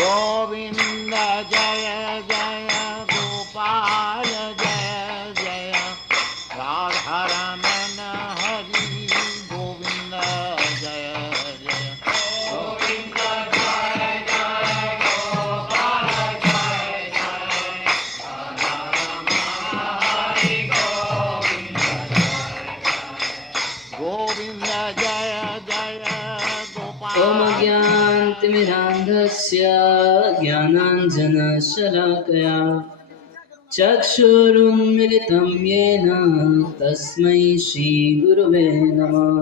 गोविंद जय जय गोपाल जय जय राधा रमण हरि गोविंद जय जय गोविंद जय जय गोपाल जय जय राधा रमण हरि गोविंद जय जय गोपाल ओम ज्ञानतिमिरान्धस्य ज्ञानाञ्जनशलाकया चक्षुरुन्मिलितं येन तस्मै श्रीगुरुवे नमः।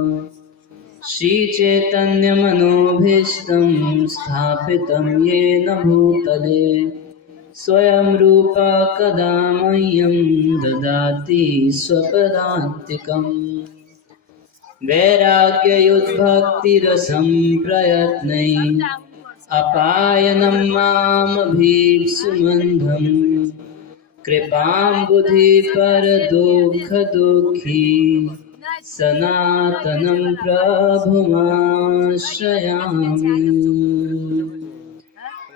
श्रीचैतन्यमनोभीष्टं स्थापितं येन भूतले स्वयं रूपा कदा मह्यं ददाति स्वपदान्तिकम्। वैराग्ययुद्भक्तिरसं प्रयत्नै अपायनं मामभीप्सुमन्धम्। कृपां बुद्धिपरदुःखदुःखी सनातनं प्रभुमाश्रयामि।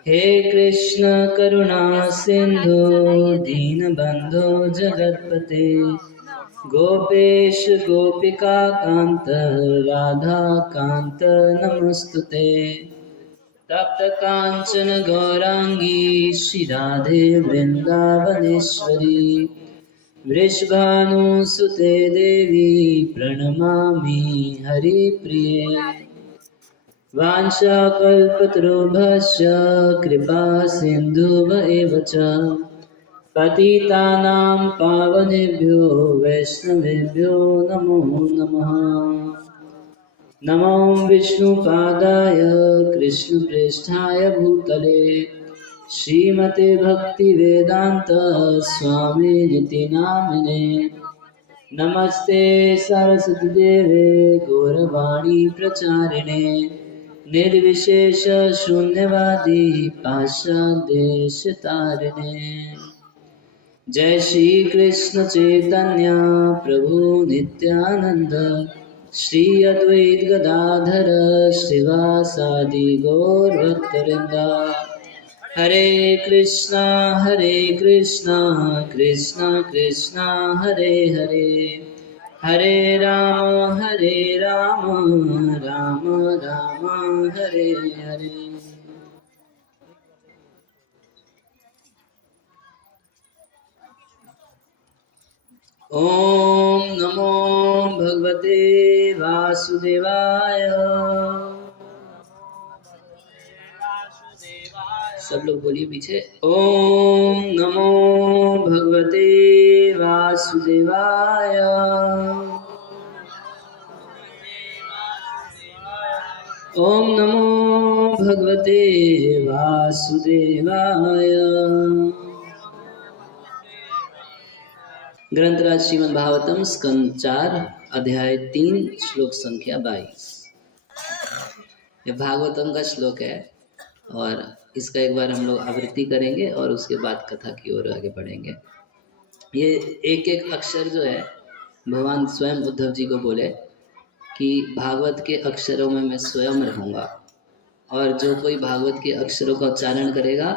हे कृष्ण करुणा सिन्धो दीनबन्धो जगत्पते गोपेश गोपिका कांत राधा कांत नमस्तुते। तप्त कांचन गौरांगी श्री राधे वृंदावनेश्वरी वृषभानुसुते देवी प्रणमामि हरिप्रिये। वाञ्छाकल्पतरुभ्यश्च कृपा सिन्धुव एव च पतितानां पावनेभ्यो वैष्णवेभ्यो नमो नमः। नमो विष्णुपादाय कृष्णप्रेष्ठाय भूतले श्रीमते भक्तिवेदान्त स्वामिनिति नामिने। नमस्ते सरस्वतीदेवे गौरवाणी प्रचारिणे निर्विशेष शून्यवादी पाश्चात्यदेशतारिणे। जय श्री कृष्ण चैतन्य प्रभु नित्यानंद श्री अद्वैत गदाधर श्रीवासादि गौर भक्तवृंद। हरे कृष्णा कृष्णा कृष्णा हरे हरे हरे राम राम राम हरे हरे। ओम नमो भगवते वासुदेवाय। सब लोग बोलिए पीछे। ओम नमो भगवते वासुदेवाय। ओम नमो भगवते वासुदेवाय। ग्रंथराज श्रीमद् भागवतम स्कंद 4 अध्याय 3 श्लोक संख्या 22। ये भागवतम का श्लोक है और इसका एक बार हम लोग आवृत्ति करेंगे और उसके बाद कथा की ओर आगे बढ़ेंगे। ये एक एक अक्षर जो है भगवान स्वयं उद्धव जी को बोले कि भागवत के अक्षरों में मैं स्वयं रहूँगा, और जो कोई भागवत के अक्षरों का उच्चारण करेगा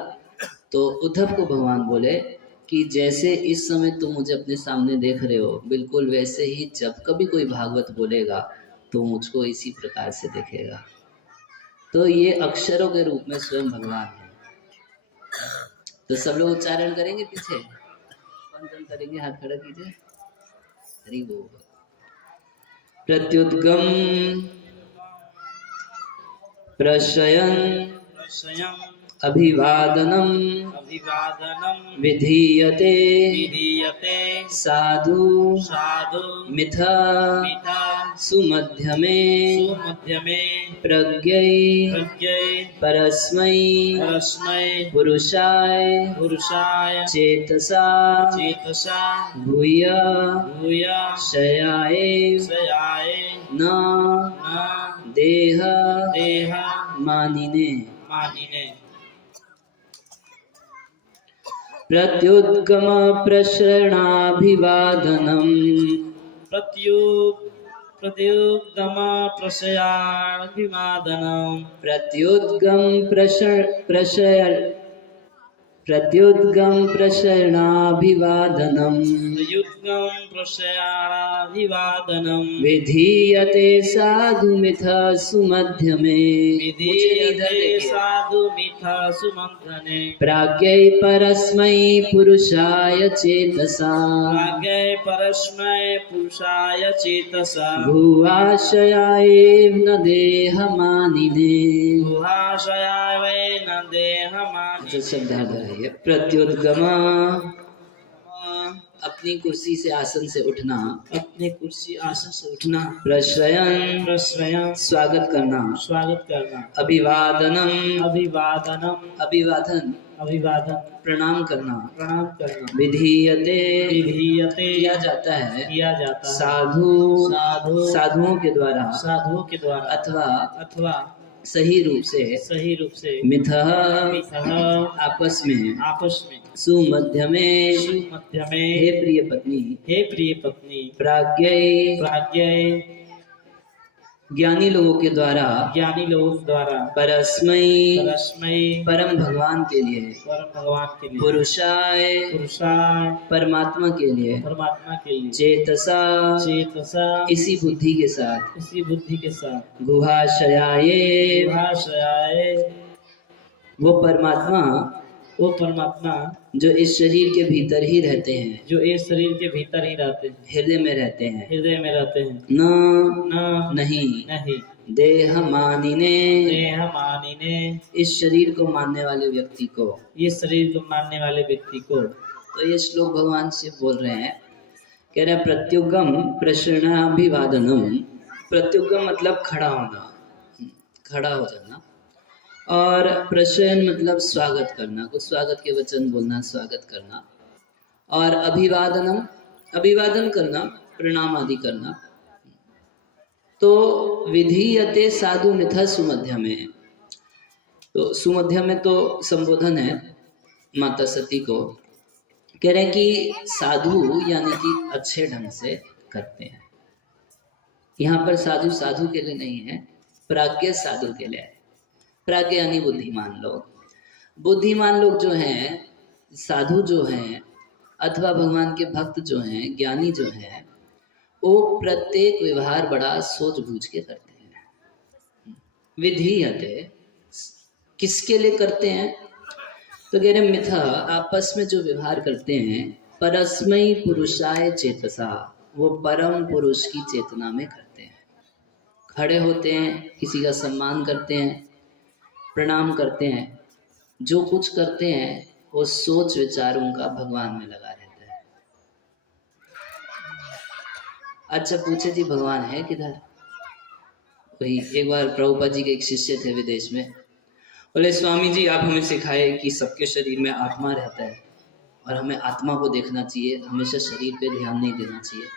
तो उद्धव को भगवान बोले कि जैसे इस समय तुम मुझे अपने सामने देख रहे हो, बिल्कुल वैसे ही जब कभी कोई भागवत बोलेगा तो मुझको इसी प्रकार से देखेगा। तो ये अक्षरों के रूप में स्वयं भगवान है। तो सब लोग उच्चारण करेंगे पीछे, कौन कौन करेंगे हाथ खड़ा कीजिए। हरि बोल। प्रत्युद्गम प्रशयन अभिवादनम विधीयते साधु मिथ सुमध्यमे प्रज्ञै परस्मै पुरुषाय चेतसा भूय शयाय न देह मानिने। प्रत्युद्गम प्रसरणाभिवादनम प्रत्युद्गम प्रशयाभिवादनम् प्रत्युद्गम प्रत्युद्गम प्रशरणाभिवादनम् प्रयुद्गम प्रशयाभिवादनम् विधीयते साधुमिथ सुमध्यमे। विधीयते साधुमिथ सुमन्त्रणे प्राज्ञै परस्मै पुरुषाय चेतसा प्राज्ञै परस्मै पुरुषाय चेतसा भुवाशयाय न देहमानिने। गुहाशयाय वै न देहमानि शब्दार्थ है ये। प्रत्युद्गम अपनी कुर्सी से आसन से उठना, अपने कुर्सी आसन से उठना, प्रश्रयन प्रश्रयण स्वागत करना, स्वागत करना, अभिवादनम अभिवादनम अभिवादन अभिवादन प्रणाम करना, प्रणाम करना, विधीयते विधीयते किया जाता है, किया जाता है, साधुओं साधुओं के द्वारा के द्वारा अथवा सही रूप से मिथ मिथः आपस में सुमध्य में हे प्रिय पत्नी प्राज्ञै ज्ञानी लोगों के द्वारा परस्मै परम भगवान के लिए पुरुषाय परमात्मा के लिए चेतसा इसी बुद्धि के साथ गुहाशयाय वो परमात्मा जो इस शरीर के भीतर ही रहते हैं, हृदय में रहते हैं, न नहीं देह मानिने इस शरीर को मानने वाले व्यक्ति को तो ये श्लोक भगवान शिव बोल रहे हैं, कह रहे हैं प्रत्युगम प्रशरणाभिवादनम। प्रत्युगम मतलब खड़ा होना, खड़ा हो जाना, और प्रशयन मतलब स्वागत करना, कुछ स्वागत के वचन बोलना, स्वागत करना, और अभिवादनम अभिवादन करना, प्रणाम आदि करना। तो विधीयते साधु मिथ सुमध्य में, तो सुमध्य में तो संबोधन है माता सती को, कह रहे हैं कि साधु यानी कि अच्छे ढंग से करते हैं। यहाँ पर साधु साधु के लिए नहीं है, प्राज्ञ साधु के लिए। प्राज्ञ यानी बुद्धिमान लोग जो हैं, साधु जो हैं अथवा भगवान के भक्त जो हैं, ज्ञानी जो हैं, वो प्रत्येक व्यवहार बड़ा सोच बूझ के करते हैं। विधीयते किसके लिए करते हैं? तो कह रहे मिथा आपस में जो व्यवहार करते हैं, परस्मै पुरुषाय चेतसा वो परम पुरुष की चेतना में करते हैं। खड़े होते हैं, किसी का सम्मान करते हैं, प्रणाम करते हैं, जो कुछ करते हैं वो सोच विचारों का भगवान में लगा रहता है। अच्छा पूछे जी भगवान है किधर? वही एक बार प्रभुपाद जी के एक शिष्य थे विदेश में, बोले स्वामी जी आप हमें सिखाए कि सबके शरीर में आत्मा रहता है और हमें आत्मा को देखना चाहिए, हमेशा शरीर पे ध्यान नहीं देना चाहिए।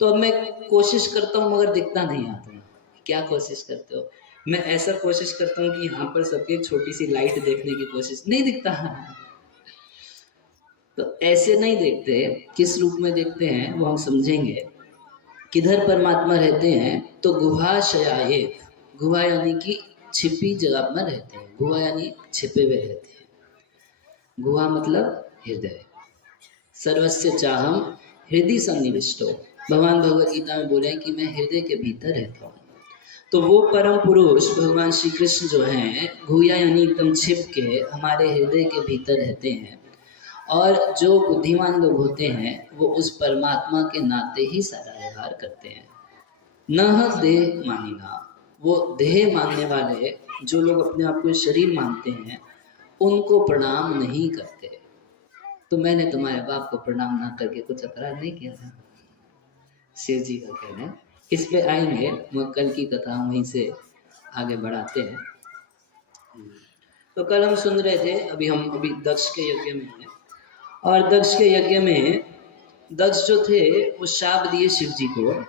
तो अब मैं कोशिश करता हूँ मगर दिखता नहीं आत्मा। क्या कोशिश करते हो? मैं ऐसा कोशिश करता हूँ कि यहाँ पर सबके छोटी सी लाइट देखने की कोशिश, नहीं दिखता। तो ऐसे नहीं देखते, किस रूप में देखते हैं वो हम समझेंगे। किधर परमात्मा रहते हैं? तो गुहाशयाये, गुहा यानी कि छिपी जगह में रहते हैं, गुहा यानी छिपे हुए रहते हैं। गुहा मतलब हृदय। सर्वस्य चाहम हृदय सन्निविष्टो, भगवान भगवद गीता में बोले कि मैं हृदय के भीतर रहता हूँ। तो वो परम पुरुष भगवान श्री कृष्ण जो हैं, गुहा यानी एकदम छिप के हमारे हृदय के भीतर रहते हैं। और जो बुद्धिमान लोग होते हैं वो उस परमात्मा के नाते ही सारा व्यवहार करते हैं। न देह मानिना, वो देह मानने वाले जो लोग अपने आप को शरीर मानते हैं उनको प्रणाम नहीं करते। तो मैंने तुम्हारे बाप को प्रणाम ना करके कुछ अपराध नहीं किया था, शिव जी का कहना है। इस पे आएंगे, मैं कल की कथा वहीं से आगे बढ़ाते हैं। तो कल हम सुन रहे थे, अभी दक्ष के यज्ञ में हैं, और दक्ष के यज्ञ में दक्ष जो थे वो शाप दिए शिव जी को,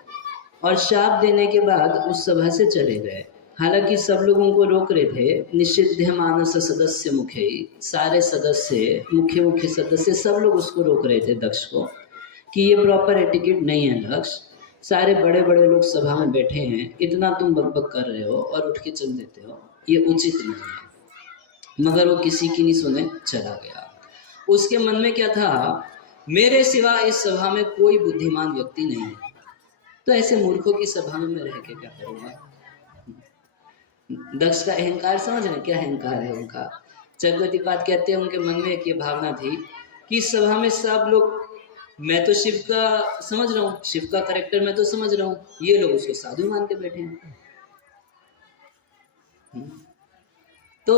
और शाप देने के बाद उस सभा से चले गए। हालांकि सब लोग उनको रोक रहे थे। निषिद्ध मानस सदस्य मुखे, सारे सदस्य मुख्य सदस्य सब लोग उसको रोक रहे थे दक्ष को कि ये प्रॉपर एटिकेट नहीं है दक्ष, सारे बड़े बड़े लोग सभा में बैठे हैं, इतना तुम बकबक कर रहे हो और उठ के चल देते हो, ये उचित नहीं है। मगर वो किसी की नहीं सुने, चला गया। उसके मन में क्या था, मेरे सिवा इस सभा में कोई बुद्धिमान व्यक्ति नहीं है, तो ऐसे मूर्खों की सभा में मैं रह के क्या करूँगा। दक्ष का अहंकार समझ रहे, क्या अहंकार है उनका। चक्रवर्तीपाद कहते हैं उनके मन में एक ये भावना थी कि इस सभा में सब लोग, मैं तो शिव का समझ रहा हूँ, शिव का कैरेक्टर मैं तो समझ रहा हूँ, ये लोग उसको साधु मान के बैठे हैं। तो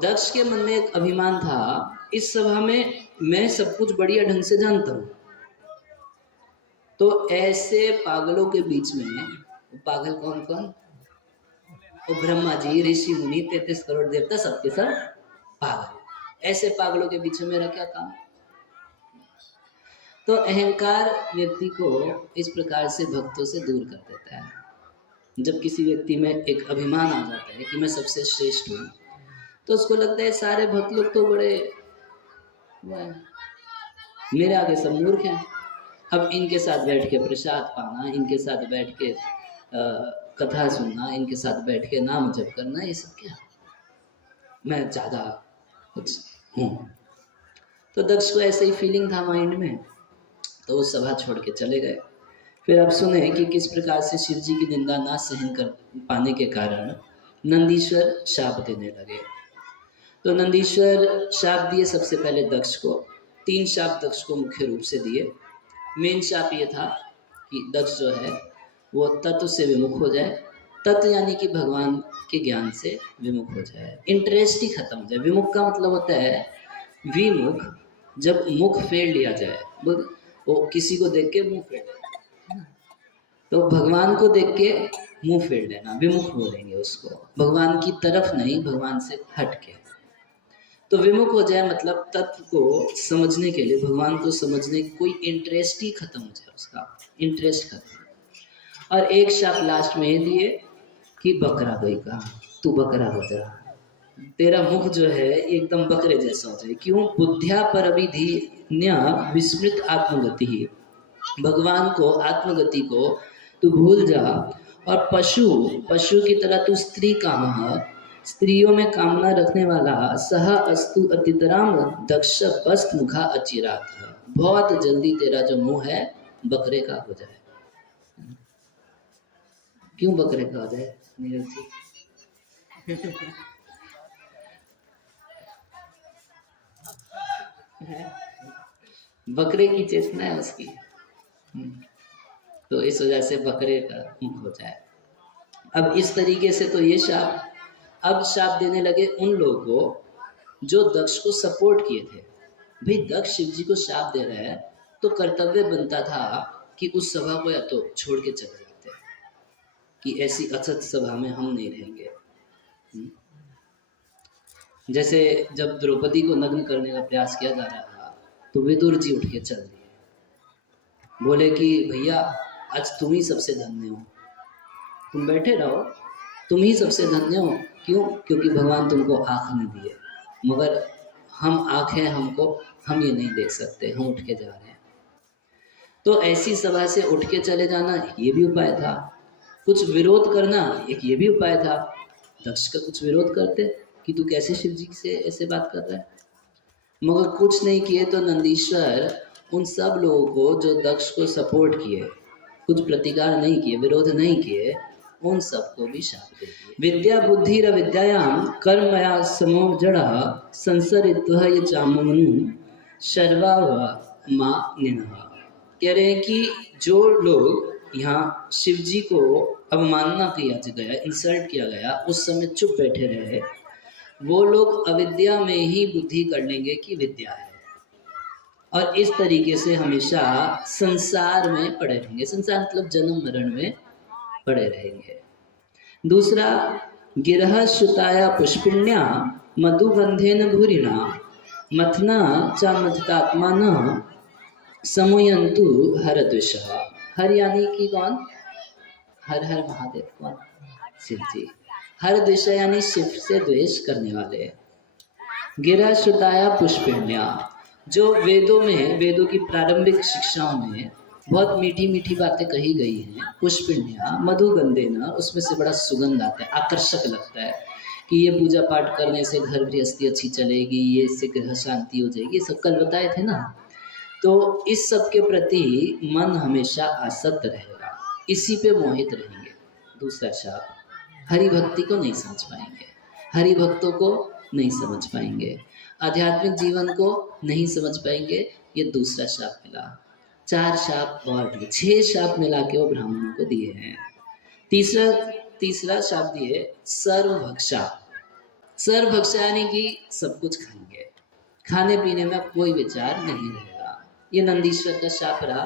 दक्ष के मन में एक अभिमान था, इस सभा में मैं सब कुछ बढ़िया ढंग से जानता हूँ, तो ऐसे पागलों के बीच में, पागल कौन कौन, वो ब्रह्मा जी, ऋषि मुनि, 33 करोड़ देवता, सबके सब पागल, ऐसे पागलों के बीच में मेरा क्या काम। तो अहंकार व्यक्ति को इस प्रकार से भक्तों से दूर कर देता है। जब किसी व्यक्ति में एक अभिमान आ जाता है कि मैं सबसे श्रेष्ठ हूँ, तो उसको लगता है सारे भक्त लोग तो बड़े मेरे आगे सब मूर्ख हैं। अब इनके साथ बैठ के प्रसाद पाना, इनके साथ बैठ के कथा सुनना, इनके साथ बैठ के नाम जप करना, ये सब क्या, मैं ज़्यादा कुछ हूँ। तो दक्ष को ऐसे ही फीलिंग था माइंड में, तो वो सभा छोड़ के चले गए। फिर अब सुने कि किस प्रकार से शिव जी की निंदा ना सहन कर पाने के कारण नंदीश्वर शाप देने लगे। तो नंदीश्वर शाप दिए सबसे पहले दक्ष को, 3 शाप दक्ष को मुख्य रूप से दिए। मेन शाप ये था कि दक्ष जो है वो तत्व से विमुख हो जाए, तत्व यानी कि भगवान के ज्ञान से विमुख हो जाए, इंटरेस्ट ही खत्म हो जाए। विमुख का मतलब होता है विमुख, जब मुख फेर लिया जाए, वो किसी को देख के मुंह फेर लेना, तो भगवान को देख के मुंह फेर लेना, विमुख बोलेंगे उसको, भगवान की तरफ नहीं, भगवान से हट के। तो विमुख हो जाए मतलब तत्व को समझने के लिए, भगवान को समझने की कोई इंटरेस्ट ही खत्म हो जाए, उसका इंटरेस्ट खत्म। और एक शाप लास्ट में ये दिए कि बकरा कोई का, तू बकरा हो जा, तेरा मुख जो है एकदम बकरे जैसा हो जाए। क्यों? बुद्धिया पर अभिधीन्या विस्मृत आत्मगति ही, भगवान को, आत्मगति को तू भूल जा, और पशु की तरह तू स्त्री काम, स्त्रियों में कामना रखने वाला, सह अस्तु अतितराम दक्ष बस्त मुखा अचिरात, बहुत जल्दी तेरा जो मुंह है बकरे का हो जाए। क्यों बकरे का हो जाए नीरज जी? बकरे की चेतना है उसकी, तो इस वजह से बकरे का मुख हो जाए। अब इस तरीके से तो ये शाप, अब शाप देने लगे उन लोगों को जो दक्ष को सपोर्ट किए थे। भाई दक्ष शिव जी को शाप दे रहे हैं, तो कर्तव्य बनता था कि उस सभा को या तो छोड़ के चले जाते, कि ऐसी अछत सभा में हम नहीं रहेंगे। जैसे जब द्रौपदी को नग्न करने का प्रयास किया जा रहा था, तो विदुर जी उठ के चल दिए, बोले कि भैया आज तुम ही सबसे धन्य हो, तुम बैठे रहो, तुम ही सबसे धन्य हो। क्यों? क्योंकि भगवान तुमको आँख नहीं दिए, मगर हम आँख है हमको, हम ये नहीं देख सकते, हम उठ के जा रहे हैं। तो ऐसी सभा से उठ के चले जाना ये भी उपाय था, कुछ विरोध करना एक ये भी उपाय था। दक्ष का कुछ विरोध करते कि तू कैसे शिव जी से ऐसे बात कर रहा है, मगर कुछ नहीं किए। तो नंदीश्वर उन सब लोगों को जो दक्ष को सपोर्ट किए, कुछ प्रतिकार नहीं किए, विरोध नहीं किए, उन सबको भी शाप दे दिए। विद्या बुद्धि र विद्यायाम कर्मया समो जड़ा संसरित्व ये चामनु शर्वाव मां निनहा। कह रहे हैं कि जो लोग यहाँ शिव जी को अवमानना किया गया, इंसल्ट किया गया, उस समय चुप बैठे रहे, वो लोग अविद्या में ही बुद्धि कर लेंगे कि विद्या है, और इस तरीके से हमेशा संसार में पड़े रहेंगे। संसार मतलब जन्म मरण में पड़े रहेंगे। दूसरा, गिरह श्रुताया पुष्पिण्या मधुगंधेन भूरिणा मथना च मथतात्मान समयंतु हर द्वेषः। हर यानी कि कौन? हर हर महादेव कौन? शिव जी। हर द्वेष यानी शिव से द्वेष करने वाले। गिरह श्रुताया पुष्पिण्या, जो वेदों में, वेदों की प्रारंभिक शिक्षाओं में बहुत मीठी मीठी बातें कही गई हैं। पुष्पिण्या मधुगंधेन, उसमें से बड़ा सुगंध आता है, आकर्षक लगता है कि ये पूजा पाठ करने से घर गृहस्थी अच्छी चलेगी, ये इससे ग्रह शांति हो जाएगी, ये सब कल बताए थे ना। तो इस सब के प्रति मन हमेशा आसक्त रहेगा, इसी पे मोहित रहेंगे। दूसरा शाप, हरि भक्ति को नहीं समझ पाएंगे, हरि भक्तों को नहीं समझ पाएंगे, आध्यात्मिक जीवन को नहीं समझ पाएंगे। ये दूसरा शाप मिला। 4 शाप और दिए, 6 शाप मिला के वो ब्राह्मणों को दिए हैं। तीसरा शाप दिए सर्वभक्षा। सर्वभक्षा यानी कि सब कुछ खाएंगे, खाने पीने में कोई विचार नहीं रहेगा। ये नंदीश्वर का शाप रहा।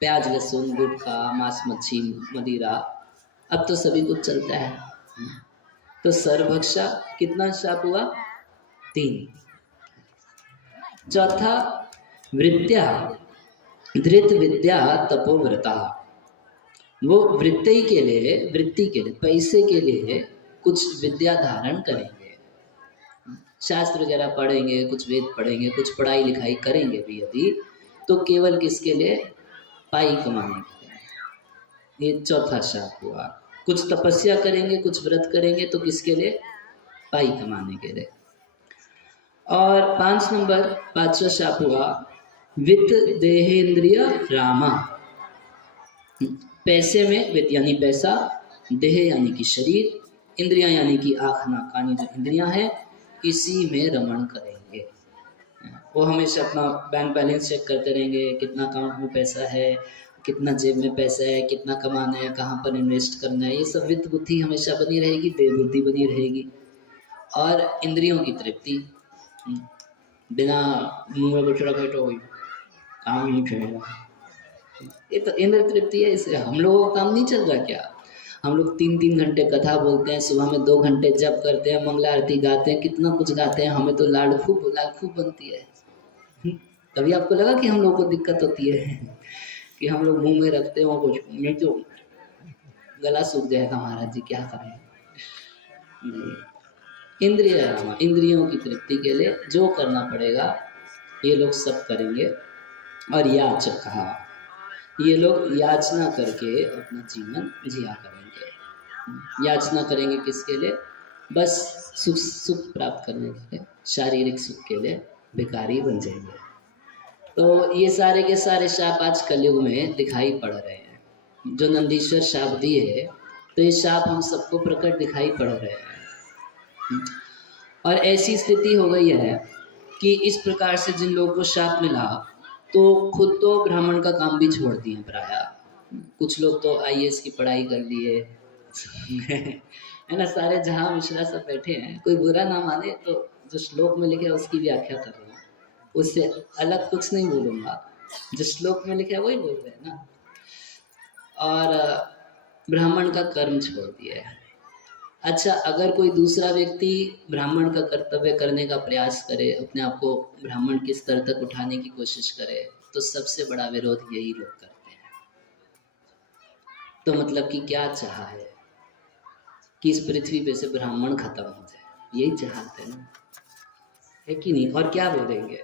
प्याज लहसुन गुटखा मांस मच्छी मदिरा अब तो सभी कुछ चलता है। तो सर्वभक्षा कितना शाप हुआ? 3। चौथा वृत्त्या, धृत विद्या तपोव्रता। वो वृत्ति के लिए पैसे के लिए कुछ विद्या धारण करेंगे, शास्त्र वगैरह पढ़ेंगे, कुछ वेद पढ़ेंगे, कुछ पढ़ाई लिखाई करेंगे भी यदि, तो केवल किसके लिए? पाई कमाने के लिए। ये चौथा शाप हुआ। कुछ तपस्या करेंगे, कुछ व्रत करेंगे, तो किसके लिए? पाई कमाने के लिए। और 5 नंबर 5वां शाप हुआ वित्त देहेंद्रिय रामा। पैसे में वित्त यानी पैसा, देह यानी कि शरीर, इंद्रियां यानी कि आँख नाक कान जो इंद्रियां हैं, इसी में रमण करेंगे। वो हमेशा अपना बैंक बैलेंस चेक करते रहेंगे, कितना अकाउंट में पैसा है, कितना जेब में पैसा है, कितना कमाना है, कहाँ पर इन्वेस्ट करना है, ये सब वित्त बुद्धि हमेशा बनी रहेगी, देह बुद्धि बनी रहेगी। और इंद्रियों की तृप्ति, बिना मुंह में बछड़ा बैठो काम ही नहीं चलेगा। ये तो इंद्र तृप्ति है। इससे हम लोगों का काम नहीं चल रहा क्या? हम लोग 3-3 घंटे कथा बोलते हैं, सुबह में 2 घंटे जप करते हैं, मंगला आरती गाते हैं, कितना कुछ गाते हैं, हमें तो लाड खूब बनती है। कभी आपको लगा कि हम लोगों को दिक्कत होती है कि हम लोग मुंह में रखते हो कुछ, नहीं तो गला सूख जाएगा महाराज जी, क्या करें। इंद्रिय रामा, इंद्रियों की तृप्ति के लिए जो करना पड़ेगा ये लोग सब करेंगे। और याचक कहा, ये लोग याचना करके अपना जीवन जिया करेंगे। याचना करेंगे किसके लिए? बस सुख प्राप्त करने के लिए, शारीरिक सुख के लिए भिखारी बन जाएंगे। तो ये सारे के सारे शाप आज कलयुग में दिखाई पड़ रहे हैं। जो नंदीश्वर शाप दिए, तो ये शाप हम सबको प्रकट दिखाई पड़ रहे हैं। और ऐसी स्थिति हो गई है कि इस प्रकार से जिन लोगों को शाप मिला, तो खुद तो ब्राह्मण का काम भी छोड़ दिए प्राय। कुछ लोग तो IAS की पढ़ाई कर लिए है ना, सारे जहाँ मिश्रा सब बैठे हैं, कोई बुरा ना माने तो जो श्लोक में लिखे उसकी व्याख्या कर रहा हूँ, उससे अलग कुछ नहीं बोलूँगा। जो श्लोक में लिखा है वही बोल रहे हैं ना। और ब्राह्मण का कर्म छोड़ दिया है। अच्छा, अगर कोई दूसरा व्यक्ति ब्राह्मण का कर्तव्य करने का प्रयास करे, अपने आप को ब्राह्मण के स्तर तक उठाने की कोशिश करे, तो सबसे बड़ा विरोध यही लोग करते हैं। तो मतलब कि क्या चाह है कि इस पृथ्वी पे से ब्राह्मण खत्म हो जाए, यही चाहते हैं ना, है कि नहीं? और क्या बोलेंगे?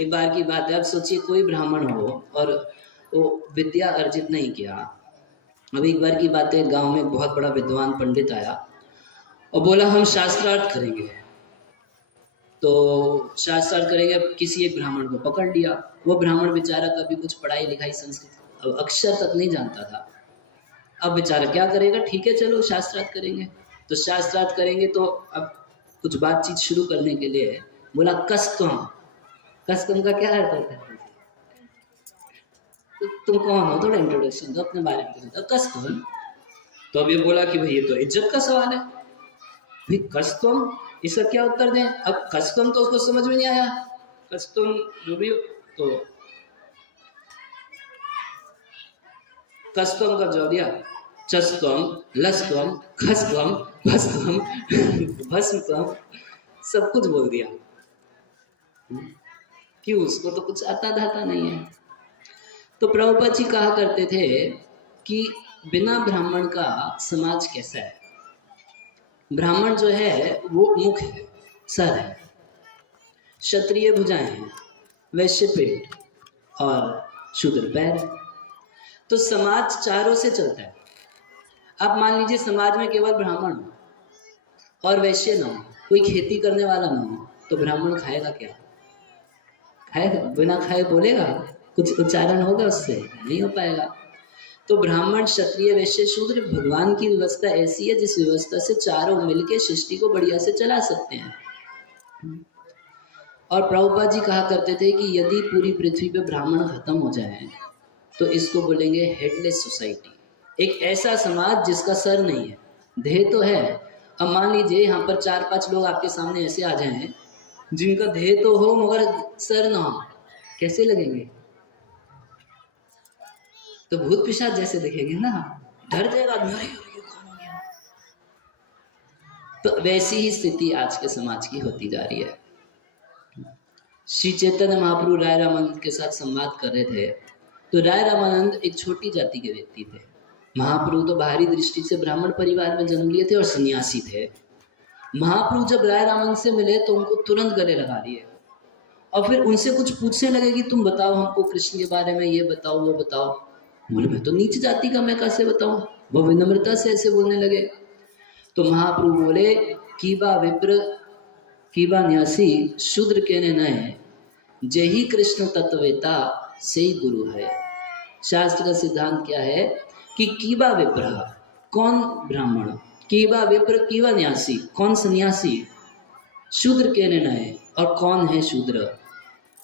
एक बार की बात है, अब सोचिए कोई ब्राह्मण हो और वो विद्या अर्जित नहीं किया। अब एक बार की बात है, गांव में बहुत बड़ा विद्वान पंडित आया और बोला हम शास्त्रार्थ करेंगे। तो शास्त्रार्थ करेंगे, किसी एक ब्राह्मण को पकड़ लिया। वो ब्राह्मण बेचारा कभी कुछ पढ़ाई लिखाई संस्कृत अब अक्षर तक नहीं जानता था। अब बेचारा क्या करेगा? ठीक है चलो शास्त्रार्थ करेंगे। तो शास्त्रार्थ करेंगे तो अब कुछ बातचीत शुरू करने के लिए बोला कस्तम। कस्तम का क्या अर्थ होता है? तुम कौन हो, थोड़ा इंट्रोडक्शन दो अपने बारे में। कस्तम। तो अब ये बोला कि भाई ये तो इज्जत का सवाल है, भाई कस्तम इसका क्या उत्तर दें? अब कस्तम तो उसको समझ में नहीं आया। कस्तम जो भी तो कस्तम का जवाब दिया चस्तम लस्तम खस्तम भस्तम भस्मतम, सब कुछ बोल दिया। क्यों? उसको तो कुछ आता धाता नहीं है। तो प्रभुपाद जी कहा करते थे कि बिना ब्राह्मण का समाज कैसा है? ब्राह्मण जो है वो मुख है, सर है, क्षत्रिय भुजाएं हैं, वैश्य पेट और शूद्र पैर। तो समाज चारों से चलता है। आप मान लीजिए समाज में केवल ब्राह्मण हो और वैश्य ना हो, कोई खेती करने वाला ना हो, तो ब्राह्मण खाएगा क्या? खाएगा? बिना खाए बोलेगा? कुछ उच्चारण होगा उससे? नहीं हो पाएगा। तो ब्राह्मण, क्षत्रिय, वैश्य, शूद्र, भगवान की व्यवस्था ऐसी है जिस व्यवस्था से चारों मिलके सृष्टि को बढ़िया से चला सकते हैं। और प्रभुपाद जी कहा करते थे कि यदि पूरी पृथ्वी पे ब्राह्मण खत्म हो जाए तो इसको बोलेंगे हेडलेस सोसाइटी। एक ऐसा समाज जिसका सर नहीं है, देह तो है। अब मान लीजिए यहाँ पर 4-5 लोग आपके सामने ऐसे आ जाएं जिनका देह तो हो मगर सर ना हो, कैसे लगेंगे? तो भूत पिशाच जैसे दिखेंगे ना, डर जाएगा आदमी, अरे ये कौन हो गया? तो वैसी ही स्थिति आज के समाज की होती जा रही है। श्री चैतन्य महाप्रभु राय रामानंद के साथ संवाद कर रहे थे, तो राय रामानंद एक छोटी जाति के व्यक्ति थे। महाप्रभु तो बाहरी दृष्टि से ब्राह्मण परिवार में जन्म लिए थे और सन्यासी थे। महाप्रभु जब राय रामानंद से मिले तो उनको तुरंत गले लगा लिए और फिर उनसे कुछ पूछने लगे कि तुम बताओ हमको कृष्ण के बारे में, ये बताओ वो बताओ। बोले मैं तो नीच जाति का, मैं कैसे बताऊं? वो विनम्रता से ऐसे बोलने लगे। तो महाप्रभु बोले कीबा विप्र कीबा न्यासी शूद्र कहने नए, जेही कृष्ण तत्ववेता से ही गुरु है। शास्त्र का सिद्धांत क्या है कि कीबा विप्र, कौन ब्राह्मण, कीबा विप्र कीबा न्यासी, कौन सन्यासी, शूद्र कहने नए, और कौन है शूद्र?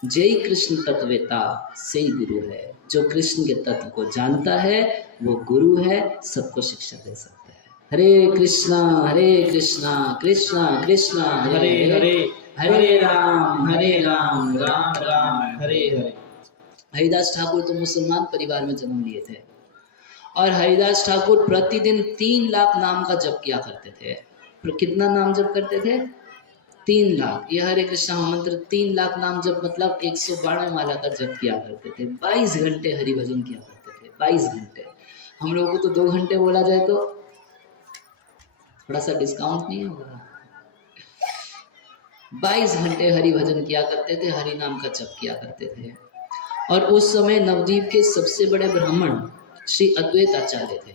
जय कृष्ण तत्ववेता से ही गुरु है। जो कृष्ण के तत्व को जानता है वो गुरु है, सबको शिक्षा दे सकता है। हरे कृष्णा कृष्णा कृष्णा हरे हरे, हरे राम राम राम हरे हरे। हरिदास ठाकुर तो मुसलमान परिवार में जन्म लिए थे और हरिदास ठाकुर प्रतिदिन 3 लाख नाम का जप किया करते थे। पर कितना नाम जप करते थे? 3 लाख। यह हरे कृष्णा मंत्र 3 लाख नाम जप मतलब 112 माला का जप किया करते थे। 22 घंटे हरि भजन किया करते थे। 22 घंटे। हम लोगों को तो 2 घंटे बोला जाए तो थोड़ा सा डिस्काउंट नहीं होगा? 22 घंटे हरि भजन किया करते थे, हरि नाम का जप किया करते थे। और उस समय नवद्वीप के सबसे बड़े ब्राह्मण श्री अद्वैत आचार्य थे,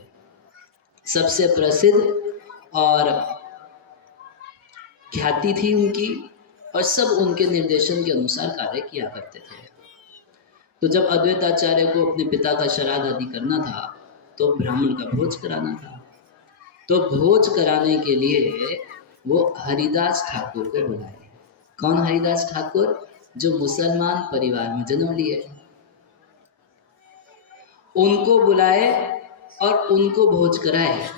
सबसे प्रसिद्ध और ख्याति थी उनकी, और सब उनके निर्देशन के अनुसार कार्य किया करते थे। तो जब अद्वैत आचार्य को अपने पिता का श्राद्ध आदि करना था तो ब्राह्मण का भोज कराना था। तो भोज कराने के लिए वो हरिदास ठाकुर को बुलाए। कौन हरिदास ठाकुर? जो मुसलमान परिवार में जन्म लिए, उनको बुलाए और उनको भोज कराए।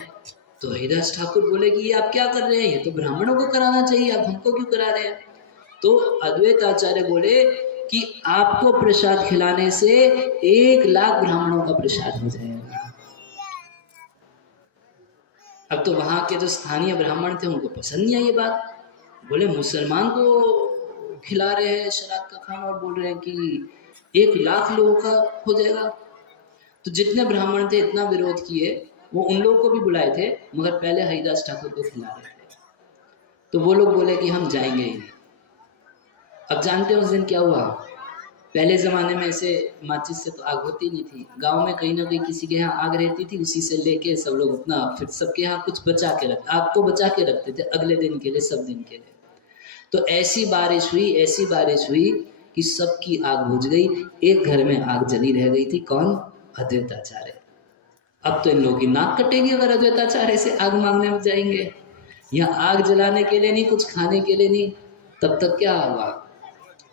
तो हरिदास ठाकुर बोले कि ये आप क्या कर रहे हैं, ये तो ब्राह्मणों को कराना चाहिए, आप हमको क्यों करा रहे हैं? तो अद्वैत आचार्य बोले कि आपको प्रसाद खिलाने से 1 लाख ब्राह्मणों का प्रसाद हो जाएगा। अब तो वहां के जो स्थानीय ब्राह्मण थे उनको पसंद नहीं आई ये बात। बोले मुसलमान को खिला रहे हैं श्राद्ध का खाना और बोल रहे हैं कि 1 लाख लोगों का हो जाएगा। तो जितने ब्राह्मण थे इतना विरोध किए, वो उन लोगों को भी बुलाए थे मगर पहले हरिदास ठाकुर को खिला रहे थे। तो वो लोग बोले कि हम जाएंगे ही। अब जानते हैं उस दिन क्या हुआ? पहले ज़माने में ऐसे माचिस से तो आग होती नहीं थी। गांव में कहीं ना कहीं किसी के यहाँ आग रहती थी, उसी से लेके सब लोग अपना फिर सबके यहाँ कुछ बचा के रखते, आग को बचा के रखते थे अगले दिन के लिए, सब दिन के लिए। तो ऐसी बारिश हुई कि सबकी आग बुझ गई। एक घर में आग जली रह गई थी, कौन? अद्वैत आचार्य। अब तो इन लोगों की नाक कटेगी अगर अद्वैत आचार्य से आग मांगने में जाएंगे। यहाँ आग जलाने के लिए नहीं, कुछ खाने के लिए नहीं। तब तक क्या हुआ?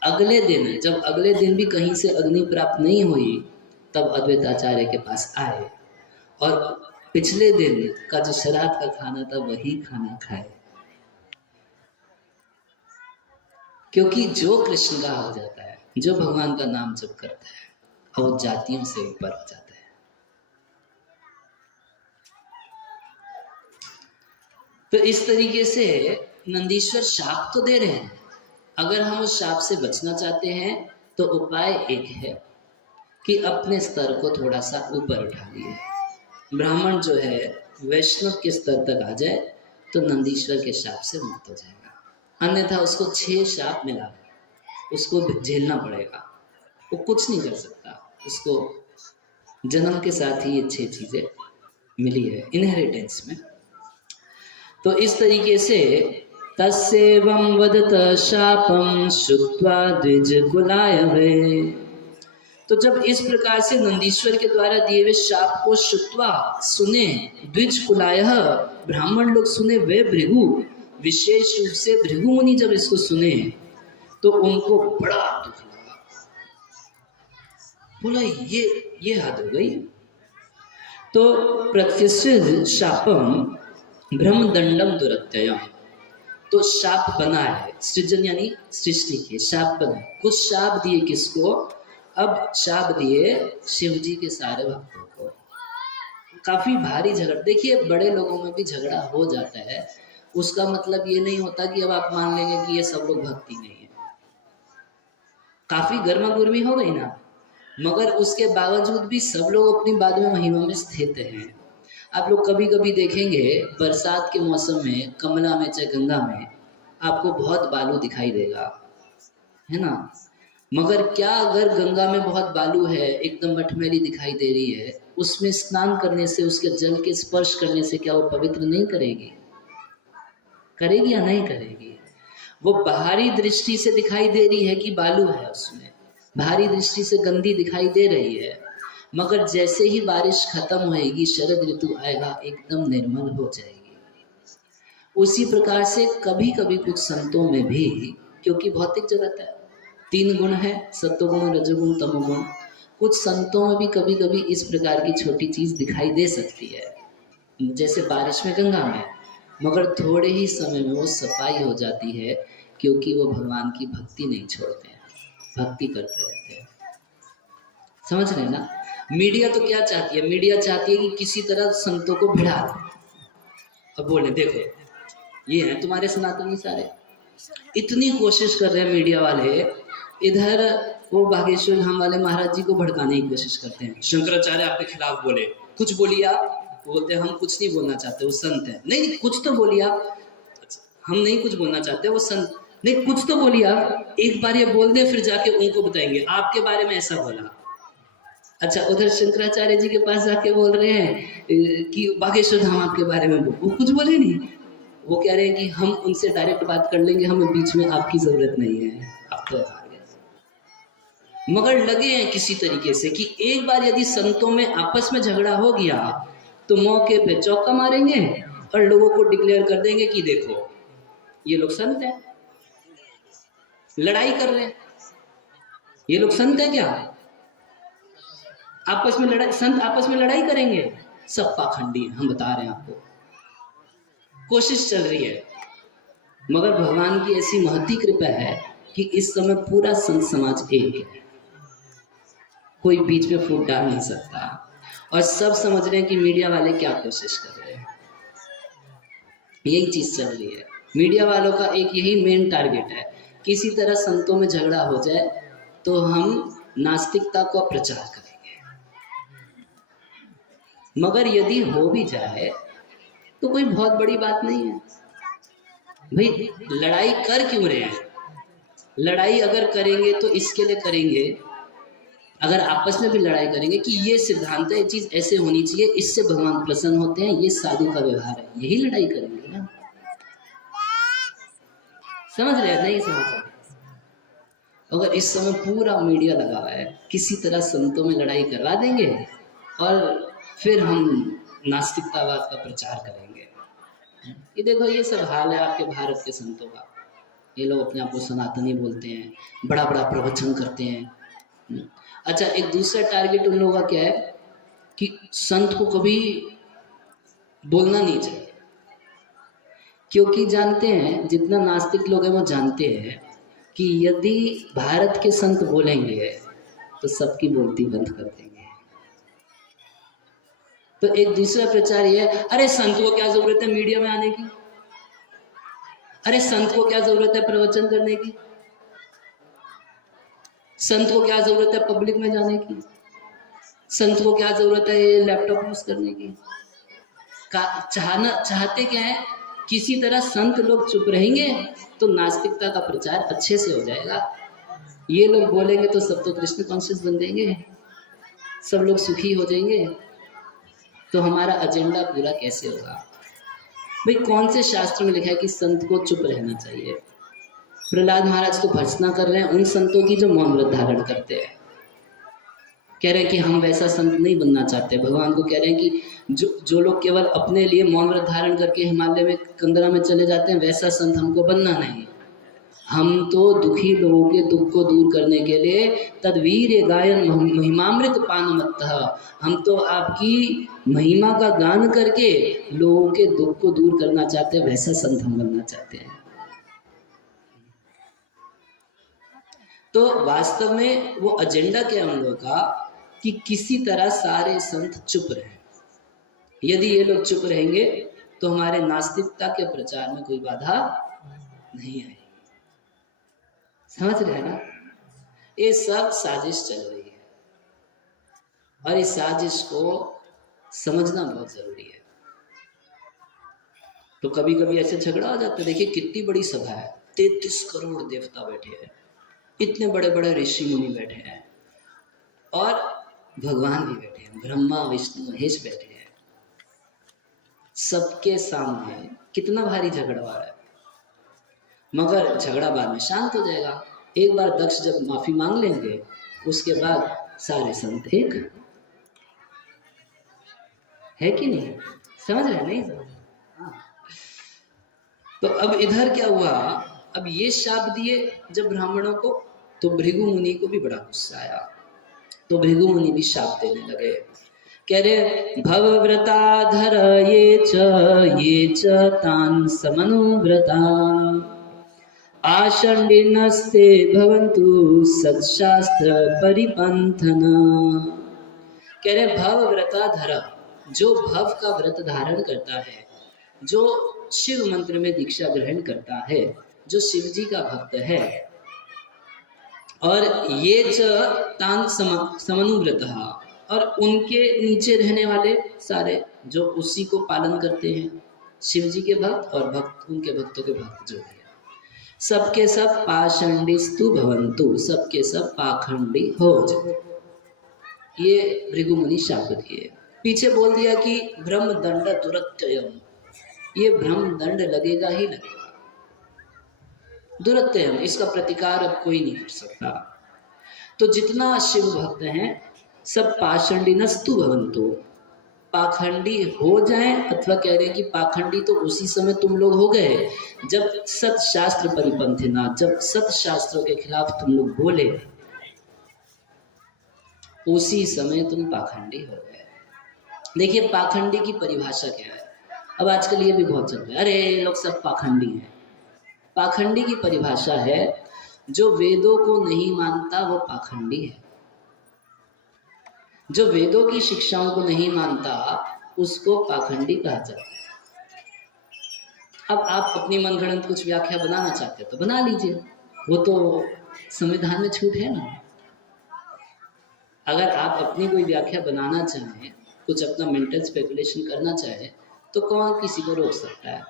अगले दिन, जब अगले दिन भी कहीं से अग्नि प्राप्त नहीं हुई, तब अद्वैत आचार्य के पास आए और पिछले दिन का जो श्राद्ध का खाना था वही खाना खाए। क्योंकि जो कृष्ण का हो जाता है, जो भगवान का नाम जप करता है, वो जातियों से ऊपर हो जाता है। तो इस तरीके से नंदीश्वर शाप तो दे रहे हैं। अगर हम उस शाप से बचना चाहते हैं तो उपाय एक है कि अपने स्तर को थोड़ा सा ऊपर उठा लिए। ब्राह्मण जो है वैष्णव के स्तर तक आ जाए तो नंदीश्वर के शाप से मुक्त हो जाएगा। अन्यथा उसको 6 शाप मिला, उसको झेलना पड़ेगा, वो कुछ नहीं कर सकता। उसको जन्म के साथ ही ये 6 चीजें मिली है इनहेरिटेंस में। तो इस तरीके से तस्सेवं वदत शापं श्रुत्वा द्विज कुलायवे। तो जब इस प्रकार से नंदीश्वर के द्वारा दिए हुए शाप को श्रुत्वा सुने द्विज कुलायः, ब्राह्मण लोग सुने, वे भृगु विशेष रूप से भृगु मुनि जब इसको सुने तो उनको बड़ा दुख लगा। बोला ये हद हो गई। तो प्रतिष्ठित शापम ब्रह्मदंडम दुरत्यय। तो शाप बना है, सृजन यानी सृष्टि के शाप बना है। कुछ शाप दिए किसको? अब शाप दिए शिव जी के सारे भक्तों को। काफी भारी झगड़ा, देखिए बड़े लोगों में भी झगड़ा हो जाता है, उसका मतलब ये नहीं होता कि अब आप मान लेंगे कि ये सब लोग भक्ति नहीं है। काफी गर्मा गुर्मी हो गई ना, मगर उसके बावजूद भी सब लोग अपनी बात में महिमा में स्थित हैं। आप लोग कभी कभी देखेंगे बरसात के मौसम में कमला में चाहे गंगा में आपको बहुत बालू दिखाई देगा, है ना। मगर क्या अगर गंगा में बहुत बालू है, एकदम मटमैली दिखाई दे रही है, उसमें स्नान करने से, उसके जल के स्पर्श करने से क्या वो पवित्र नहीं करेगी? करेगी या नहीं करेगी? वो बाहरी दृष्टि से दिखाई दे रही है कि बालू है, उसमें बाहरी दृष्टि से गंदी दिखाई दे रही है, मगर जैसे ही बारिश खत्म होएगी, शरद ऋतु आएगा, एकदम निर्मल हो जाएगी। उसी प्रकार से कभी कभी कुछ संतों में भी, क्योंकि भौतिक जगत है, 3 गुण है, सत्वगुण, रजोगुण, तमोगुण, कुछ संतों में भी कभी कभी इस प्रकार की छोटी चीज दिखाई दे सकती है, जैसे बारिश में, गंगा में, मगर थोड़े ही समय में वो सफाई हो जाती है, क्योंकि वो भगवान की भक्ति नहीं छोड़ते हैं, भक्ति करते रहते हैं। समझ रहे हैं ना। मीडिया तो क्या चाहती है? मीडिया चाहती है कि किसी तरह संतों को भिड़ा दे, अब बोले देखो ये हैं तुम्हारे सनातनी सारे, इतनी कोशिश कर रहे हैं मीडिया वाले। इधर वो बागेश्वर धाम वाले महाराज जी को भड़काने की कोशिश करते हैं, शंकराचार्य आपके खिलाफ बोले, कुछ बोलिए आप, बोलते हैं हम कुछ नहीं बोलना चाहते, वो संत है। नहीं कुछ तो बोलिए आप, हम नहीं कुछ बोलना चाहते, वो संत, नहीं कुछ तो बोलिए आप, एक बार ये बोल दे फिर जाके उनको बताएंगे आपके बारे में ऐसा बोला। अच्छा, उधर शंकराचार्य जी के पास जाके बोल रहे हैं कि बागेश्वर धाम आपके बारे में वो कुछ बोले नहीं, वो कह रहे हैं कि हम उनसे डायरेक्ट बात कर लेंगे, हमें बीच में आपकी जरूरत नहीं है, आप तो हार गए। मगर लगे हैं किसी तरीके से कि एक बार यदि संतों में आपस में झगड़ा हो गया तो मौके पे चौका मारेंगे और लोगों को डिक्लेयर कर देंगे कि देखो ये लोग संत हैं, लड़ाई कर रहे हैं, ये लोग संत हैं क्या? आपस में लड़ाई, संत आपस में लड़ाई करेंगे, सब पाखंडी हैं, हम बता रहे हैं आपको। कोशिश चल रही है, मगर भगवान की ऐसी महती कृपा है कि इस समय पूरा संत समाज एक है, कोई बीच में फूट डाल नहीं सकता, और सब समझ रहे हैं कि मीडिया वाले क्या कोशिश कर रहे हैं। यही चीज चल रही है, मीडिया वालों का एक यही मेन टारगेट है, किसी तरह संतों में झगड़ा हो जाए तो हम नास्तिकता का प्रचार करेंगे। मगर यदि हो भी जाए तो कोई बहुत बड़ी बात नहीं है भाई, लड़ाई कर क्यों रहे हैं? लड़ाई अगर करेंगे तो इसके लिए करेंगे, अगर आपस में भी लड़ाई करेंगे कि ये सिद्धांत है, ये चीज ऐसे होनी चाहिए, इससे भगवान प्रसन्न होते हैं, ये साधु का व्यवहार है, यही लड़ाई करेंगे ना। समझ रहे हैं? नहीं समझ रहे? अगर इस समय पूरा मीडिया लगा हुआ है, किसी तरह संतों में लड़ाई करवा देंगे और फिर हम नास्तिकतावाद का प्रचार करेंगे। ये देखो, ये सब हाल है आपके भारत के संतों का। ये लोग अपने आप को सनातनी बोलते हैं, बड़ा बड़ा प्रवचन करते हैं। अच्छा, एक दूसरा टारगेट उन लोगों का क्या है कि संत को कभी बोलना नहीं चाहिए, क्योंकि जानते हैं, जितना नास्तिक लोग हैं वो जानते हैं कि यदि भारत के संत बोलेंगे तो सबकी बोलती बंद कर देंगे। तो एक दूसरा प्रचार ये है, अरे संत को क्या जरूरत है मीडिया में आने की, अरे संत को क्या जरूरत है प्रवचन करने की, संत को क्या जरूरत है पब्लिक में जाने की, संत को क्या जरूरत है ये लैपटॉप यूज करने की। चाहते क्या है, किसी तरह संत लोग चुप रहेंगे तो नास्तिकता का प्रचार अच्छे से हो जाएगा। ये लोग बोलेंगे तो सब तो कृष्ण कॉन्शियस बन देंगे, सब लोग सुखी हो जाएंगे, तो हमारा एजेंडा पूरा कैसे होगा? भाई कौन से शास्त्र में लिखा है कि संत को चुप रहना चाहिए? प्रहलाद महाराज तो भर्त्सना कर रहे हैं उन संतों की जो मौन व्रत धारण करते हैं। कह रहे हैं कि हम वैसा संत नहीं बनना चाहते। भगवान को कह रहे हैं कि जो लोग केवल अपने लिए मौन व्रत धारण करके हिमालय में कंदरा में चले जाते हैं, वैसा संत हमको बनना नहीं। हम तो दुखी लोगों के दुख को दूर करने के लिए तद्वीर गायन महिमामृत पानमत्तः, हम तो आपकी महिमा का गान करके लोगों के दुख को दूर करना चाहते हैं, वैसा संत हम बनना चाहते हैं। तो वास्तव में वो एजेंडा क्या हम लोगों का कि किसी तरह सारे संत चुप रहें। यदि ये लोग चुप रहेंगे तो हमारे नास्तिकता के प्रचार में कोई बाधा नहीं आएगी। समझ रहे हैं ना? ये सब साजिश चल रही है और इस साजिश को समझना बहुत जरूरी है। तो कभी कभी ऐसे झगड़ा हो जाता है। देखिए कितनी बड़ी सभा है, 33 करोड़ देवता बैठे हैं, इतने बड़े बड़े ऋषि मुनि बैठे हैं और भगवान भी बैठे हैं, ब्रह्मा विष्णु महेश बैठे हैं। सबके सामने कितना भारी झगड़ा हो रहा है, मगर झगड़ा बाद में शांत हो जाएगा। एक बार दक्ष जब माफी मांग लेंगे, उसके बाद सारे संत एक है कि नहीं? समझ रहे हैं? नहीं समझ रहे? हाँ। तो अब इधर क्या हुआ, अब ये शाप दिए जब ब्राह्मणों को, तो भृगु मुनि को भी बड़ा गुस्सा आया। तो भृगु मुनि भी शाप देने लगे, कह रहे भवव्रताधर ये च तान समनुव्रता आषण्डिनस्ते भवन्तु सत्शास्त्र परिपंथना। कह रहे भवव्रताधर, जो भव का व्रत धारण करता है, जो शिव मंत्र में दीक्षा ग्रहण करता है, जो शिव जी का भक्त है, और ये च तान समनुव्रतः, और उनके नीचे रहने वाले सारे जो उसी को पालन करते हैं, शिव जी के भक्त और भक्त उनके भक्तों के भक्त जो है, सबके सब पाषंडिस्तु भवन्तु, सबके सब पाखंडी हो जाए। ये भृगु मुनि शाप दिए। पीछे बोल दिया कि ब्रह्म दंड दुरत्ययम, ये ब्रह्म दंड लगेगा ही लगेगा। दुरत्ययम, इसका प्रतिकार अब कोई नहीं कर सकता। तो जितना शिव भक्त हैं सब पाषंडिनस्तु भवन्तु, पाखंडी हो जाएं, अथवा कह रहे हैं कि पाखंडी तो उसी समय तुम लोग हो गए जब सत शास्त्र परिपंथिना, जब सत शास्त्रों के खिलाफ तुम लोग बोले, उसी समय तुम पाखंडी हो गए। देखिए पाखंडी की परिभाषा क्या है। अब आजकल ये भी बहुत चल रहा है, अरे ये लोग सब पाखंडी हैं। पाखंडी की परिभाषा है जो वेदों को नहीं मानता वो पाखंडी है। जो वेदों की शिक्षाओं को नहीं मानता उसको पाखंडी कहा जाता है। अब आप अपनी मनगढ़ंत कुछ व्याख्या बनाना चाहते हो तो बना लीजिए, वो तो संविधान में छूट है ना। अगर आप अपनी कोई व्याख्या बनाना चाहें, कुछ अपना मेंटल स्पेकुलेशन करना चाहे, तो कौन किसी को रोक सकता है।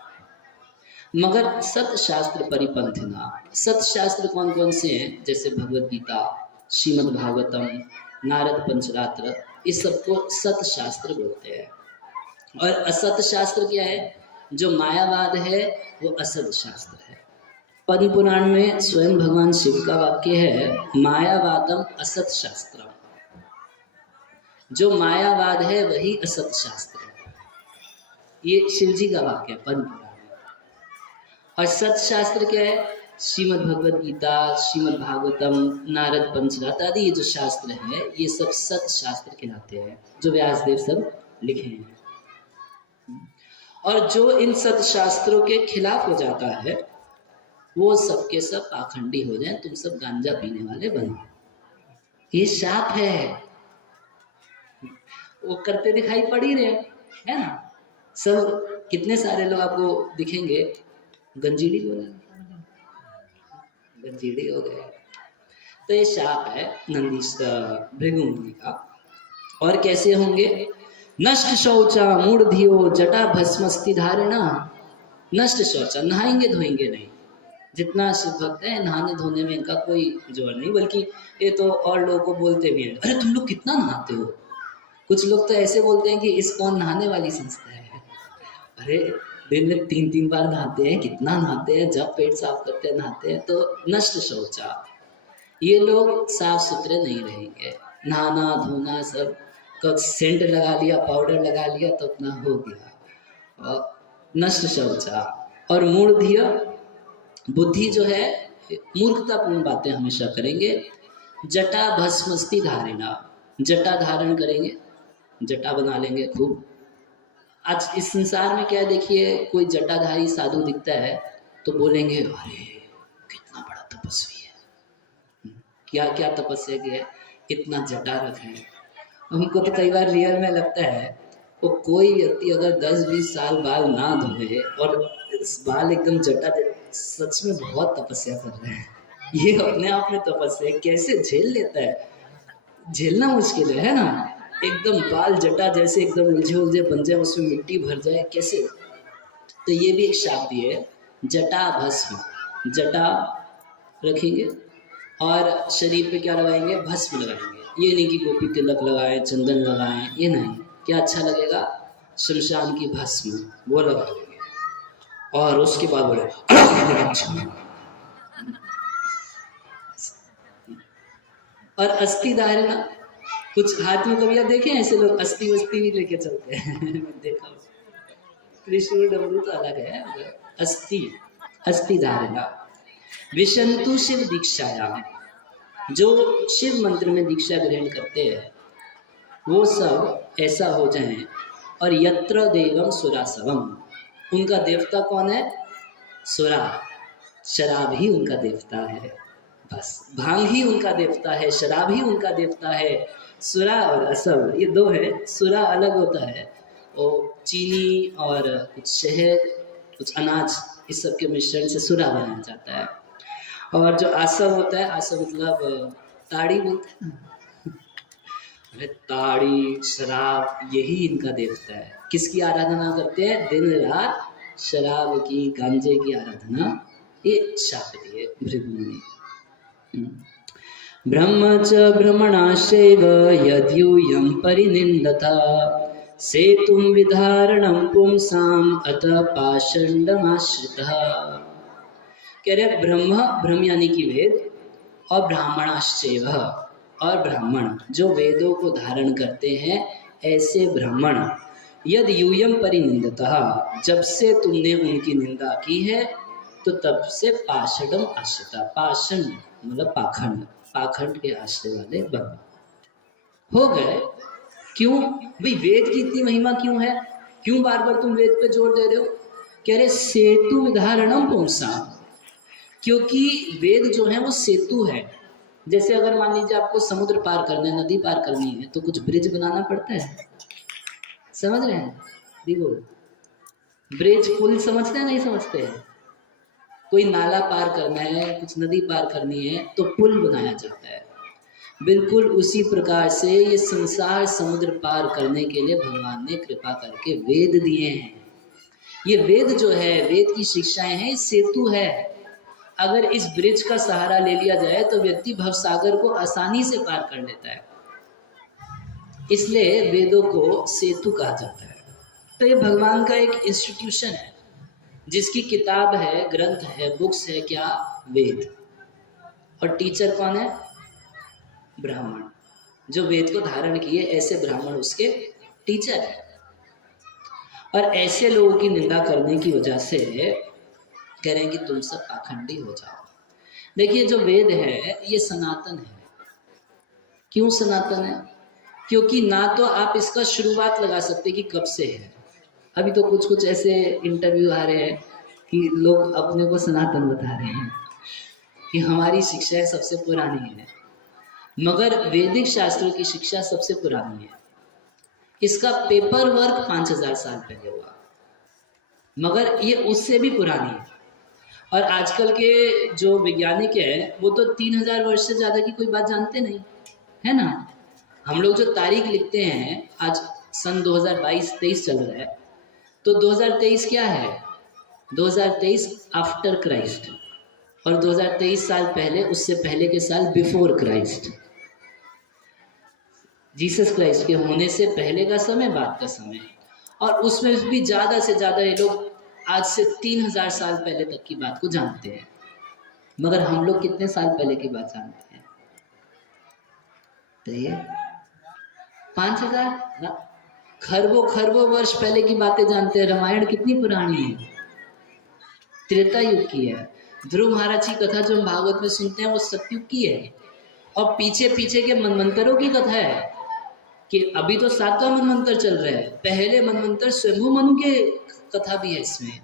मगर सत शास्त्र परिपंथना, सत शास्त्र कौन कौन से हैं? जैसे भगवद गीता, श्रीमद् भागवतम, नारद पंचरात्र, इस सबको सत शास्त्र बोलते हैं। और असत शास्त्र क्या है? जो मायावाद है वो असत शास्त्र है। पद्म पुराण में स्वयं भगवान शिव का वाक्य है, मायावादम असत शास्त्रम। जो मायावाद है वही असत शास्त्र है। ये शिव जी का वाक्य है पद्म पुराण में। और सत शास्त्र क्या है? श्रीमद् भगवद गीता, श्रीमद् भागवतम, नारद पंचरात्र आदि ये जो शास्त्र है, ये सब सत शास्त्र कहलाते हैं, जो व्यासदेव सब लिखे हैं। और जो इन सत शास्त्रों के खिलाफ हो जाता है वो सब के सब पाखंडी हो जाएं, तुम सब गांजा पीने वाले बनो। ये शाप है। वो करते दिखाई पड़ ही रहे है ना। सब कितने सारे लोग आपको दिखेंगे गंजीड़ी बोले, गंजीड़ी हो गए। तो ये शाप है नंदीश भृगु मुनि का। और कैसे होंगे? नष्ट शौचा मूढ़धियो जटा भस्मस्ति धारणा। नष्ट शौचा, नहाएंगे धोएंगे नहीं, जितना शिव भक्त है नहाने धोने में इनका कोई जोर नहीं, बल्कि ये तो और लोगों को बोलते भी हैं, अरे तुम लोग कितना नहाते हो। कुछ लोग तो ऐसे बोलते हैं कि इस कौन नहाने वाली संस्था है। अरे दिन में 3-3 बार नहाते हैं, कितना नहाते हैं, जब पेट साफ करते हैं नहाते हैं। तो नष्ट शौचा, ये लोग साफ सुथरे नहीं रहेंगे। नहाना धोना सब का सेंट लगा लिया, पाउडर लगा लिया तो अपना हो गया। और नष्ट शौचा और मूढ़ बुद्धि जो है मूर्खतापूर्ण बातें हमेशा करेंगे। जटा भस्मस्ति धारिणा, जटा धारण करेंगे, जटा बना लेंगे खूब। आज इस संसार में क्या देखिए, कोई जटाधारी साधु दिखता है तो बोलेंगे अरे कितना बड़ा तपस्वी है, क्या क्या तपस्या की है, इतना जटा रखा है। हमको तो कई बार रियल में लगता है वो कोई व्यक्ति अगर 10-20 साल बाल ना धोए और बाल एकदम जटा, सच में बहुत तपस्या कर रहे हैं। ये अपने आप में तपस्या कैसे झेल लेता है, झेलना मुश्किल है ना। एकदम बाल जटा जैसे एकदम उलझे उलझे बन जाए, उसमें मिट्टी भर जाए, कैसे। तो ये भी एक शाब्दी है, जटा भस्म। जटा रखेंगे और शरीर पे क्या लगाएंगे, भस्म लगाएंगे। ये नहीं कि गोपी तिलक लगाएं, चंदन लगाएं, ये नहीं। क्या अच्छा लगेगा, शमशान की भस्म वो लगा लेंगे। और उसके बाद बोले और अस्थि धारणा। कुछ हाथ में कभी आप देखे ऐसे लोग अस्थि वस्ती भी लेके चलते हैं देखा, त्रिशूल डमरू तो अलग है। अस्थि धारणा। विशंतु शिव दीक्षायाम, जो शिव मंत्र में दीक्षा ग्रहण करते हैं वो सब ऐसा हो जाए। और यत्र देवम सुरासवम, उनका देवता कौन है, सुरा। शराब ही उनका देवता है, बस भांग ही उनका देवता है, शराब ही उनका देवता है। सुरा और असव ये दो है। सुरा अलग होता है, वो चीनी और कुछ शहद कुछ अनाज इस सब के मिश्रण से सुरा बनाया जाता है। और जो आसव होता है, आसव मतलब ताड़ी बोलते हैं ना, अरे ताड़ी शराब यही इनका देवता है। किसकी आराधना करते हैं, दिन रात शराब की, गांजे की आराधना ये शास्त्रीय भृगुमुनि। ब्रह्म च भ्रमणाशैव यद्यूयं परिनिन्दता सेतुं विधारणं पुंसाम् अत पाषण्डमाश्रितः। कह रहे ब्रह्म यानी कि वेद, और ब्राह्मणाश्चैव और ब्राह्मण जो वेदों को धारण करते हैं, ऐसे ब्राह्मण यद यूयम परिनिंदतः, जब से तुमने उनकी निंदा की है तो तब से पाषण्डम आश्रिता, पाषण मतलब पाखंड, पाखंड के आश्रय वाले बन हो गए। क्यों भाई, वेद की इतनी महिमा क्यों है, क्यों बार बार तुम वेद पे जोर दे रहे हो। कह रहे सेतु विधारणम पुंसा, क्योंकि वेद जो है वो सेतु है। जैसे अगर मान लीजिए आपको समुद्र पार करना है, नदी पार करनी है, तो कुछ ब्रिज बनाना पड़ता है, समझ रहे हैं। देखो ब्रिज पुल समझते हैं नहीं समझते हैं। कोई नाला पार करना है, कुछ नदी पार करनी है तो पुल बनाया जाता है। बिल्कुल उसी प्रकार से ये संसार समुद्र पार करने के लिए भगवान ने कृपा करके वेद दिए हैं। ये वेद जो है, वेद की शिक्षाएं हैं, सेतु है। अगर इस ब्रिज का सहारा ले लिया जाए तो व्यक्ति भवसागर को आसानी से पार कर लेता है, इसलिए वेदों को सेतु कहा जाता है। तो ये भगवान का एक इंस्टीट्यूशन है जिसकी किताब है, ग्रंथ है, बुक्स है, क्या, वेद। और टीचर कौन है, ब्राह्मण, जो वेद को धारण किए, ऐसे ब्राह्मण उसके टीचर है। और ऐसे लोगों की निंदा करने की वजह से कह रहे हैं कि तुम सब पाखंडी हो जाओ। देखिए जो वेद है ये सनातन है। क्यों सनातन है, क्योंकि ना तो आप इसका शुरुआत लगा सकते कि कब से है। अभी तो कुछ कुछ ऐसे इंटरव्यू आ रहे हैं कि लोग अपने को सनातन बता रहे हैं कि हमारी शिक्षा सबसे पुरानी है, मगर वैदिक शास्त्रों की शिक्षा सबसे पुरानी है। इसका पेपर वर्क 5000 साल पहले हुआ, मगर ये उससे भी पुरानी है। और आजकल के जो वैज्ञानिक हैं वो तो 3000 वर्ष से ज़्यादा की कोई बात जानते नहीं है ना। हम लोग जो तारीख लिखते हैं, आज सन 2022-23 चल रहा है, तो 2023 क्या है, 2023 आफ्टर क्राइस्ट, और 2023 साल पहले, उससे पहले के साल बिफोर क्राइस्ट, जीसस क्राइस्ट के होने से पहले का समय, बाद का समय। और उसमें भी ज़्यादा से ज़्यादा ये लोग आज से 3000 साल पहले तक की बात को जानते हैं। मगर हम लोग कितने साल पहले की बात जानते हैं? तो ये 5000 खरबों खरबों वर्ष पहले की बातें जानते हैं। रामायण कितनी पुरानी है, त्रेता युग की है। ध्रुव महाराज की कथा जो हम भागवत में सुनते हैं वो सतयुग की है। और पीछे पीछे के मनवंतरों की कथा है कि अभी तो 7वां मनवंतर चल रहा है, पहले मनवंतर स्वयंभू मनु के कथा भी है इसमें।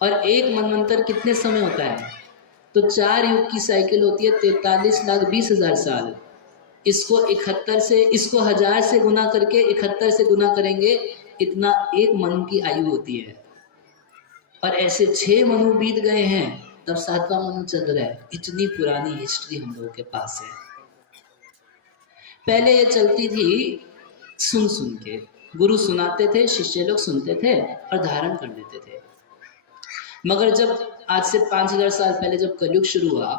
और एक मनवंतर कितने समय होता है? तो 4 युग की साइकिल होती है, 43,20,000 साल। इसको 71 से, इसको 1000 से गुना करके 71 से गुना करेंगे, इतना एक मनु की आयु होती है। और ऐसे 6 मनु बीत गए हैं, तब 7वां मनु चल रहा है। इतनी पुरानी हिस्ट्री हम लोगों के पास है। पहले ये चलती थी सुन सुन के, गुरु सुनाते थे, शिष्य लोग सुनते थे और धारण कर लेते थे। मगर जब आज से 5000 साल पहले जब कलयुग शुरू हुआ,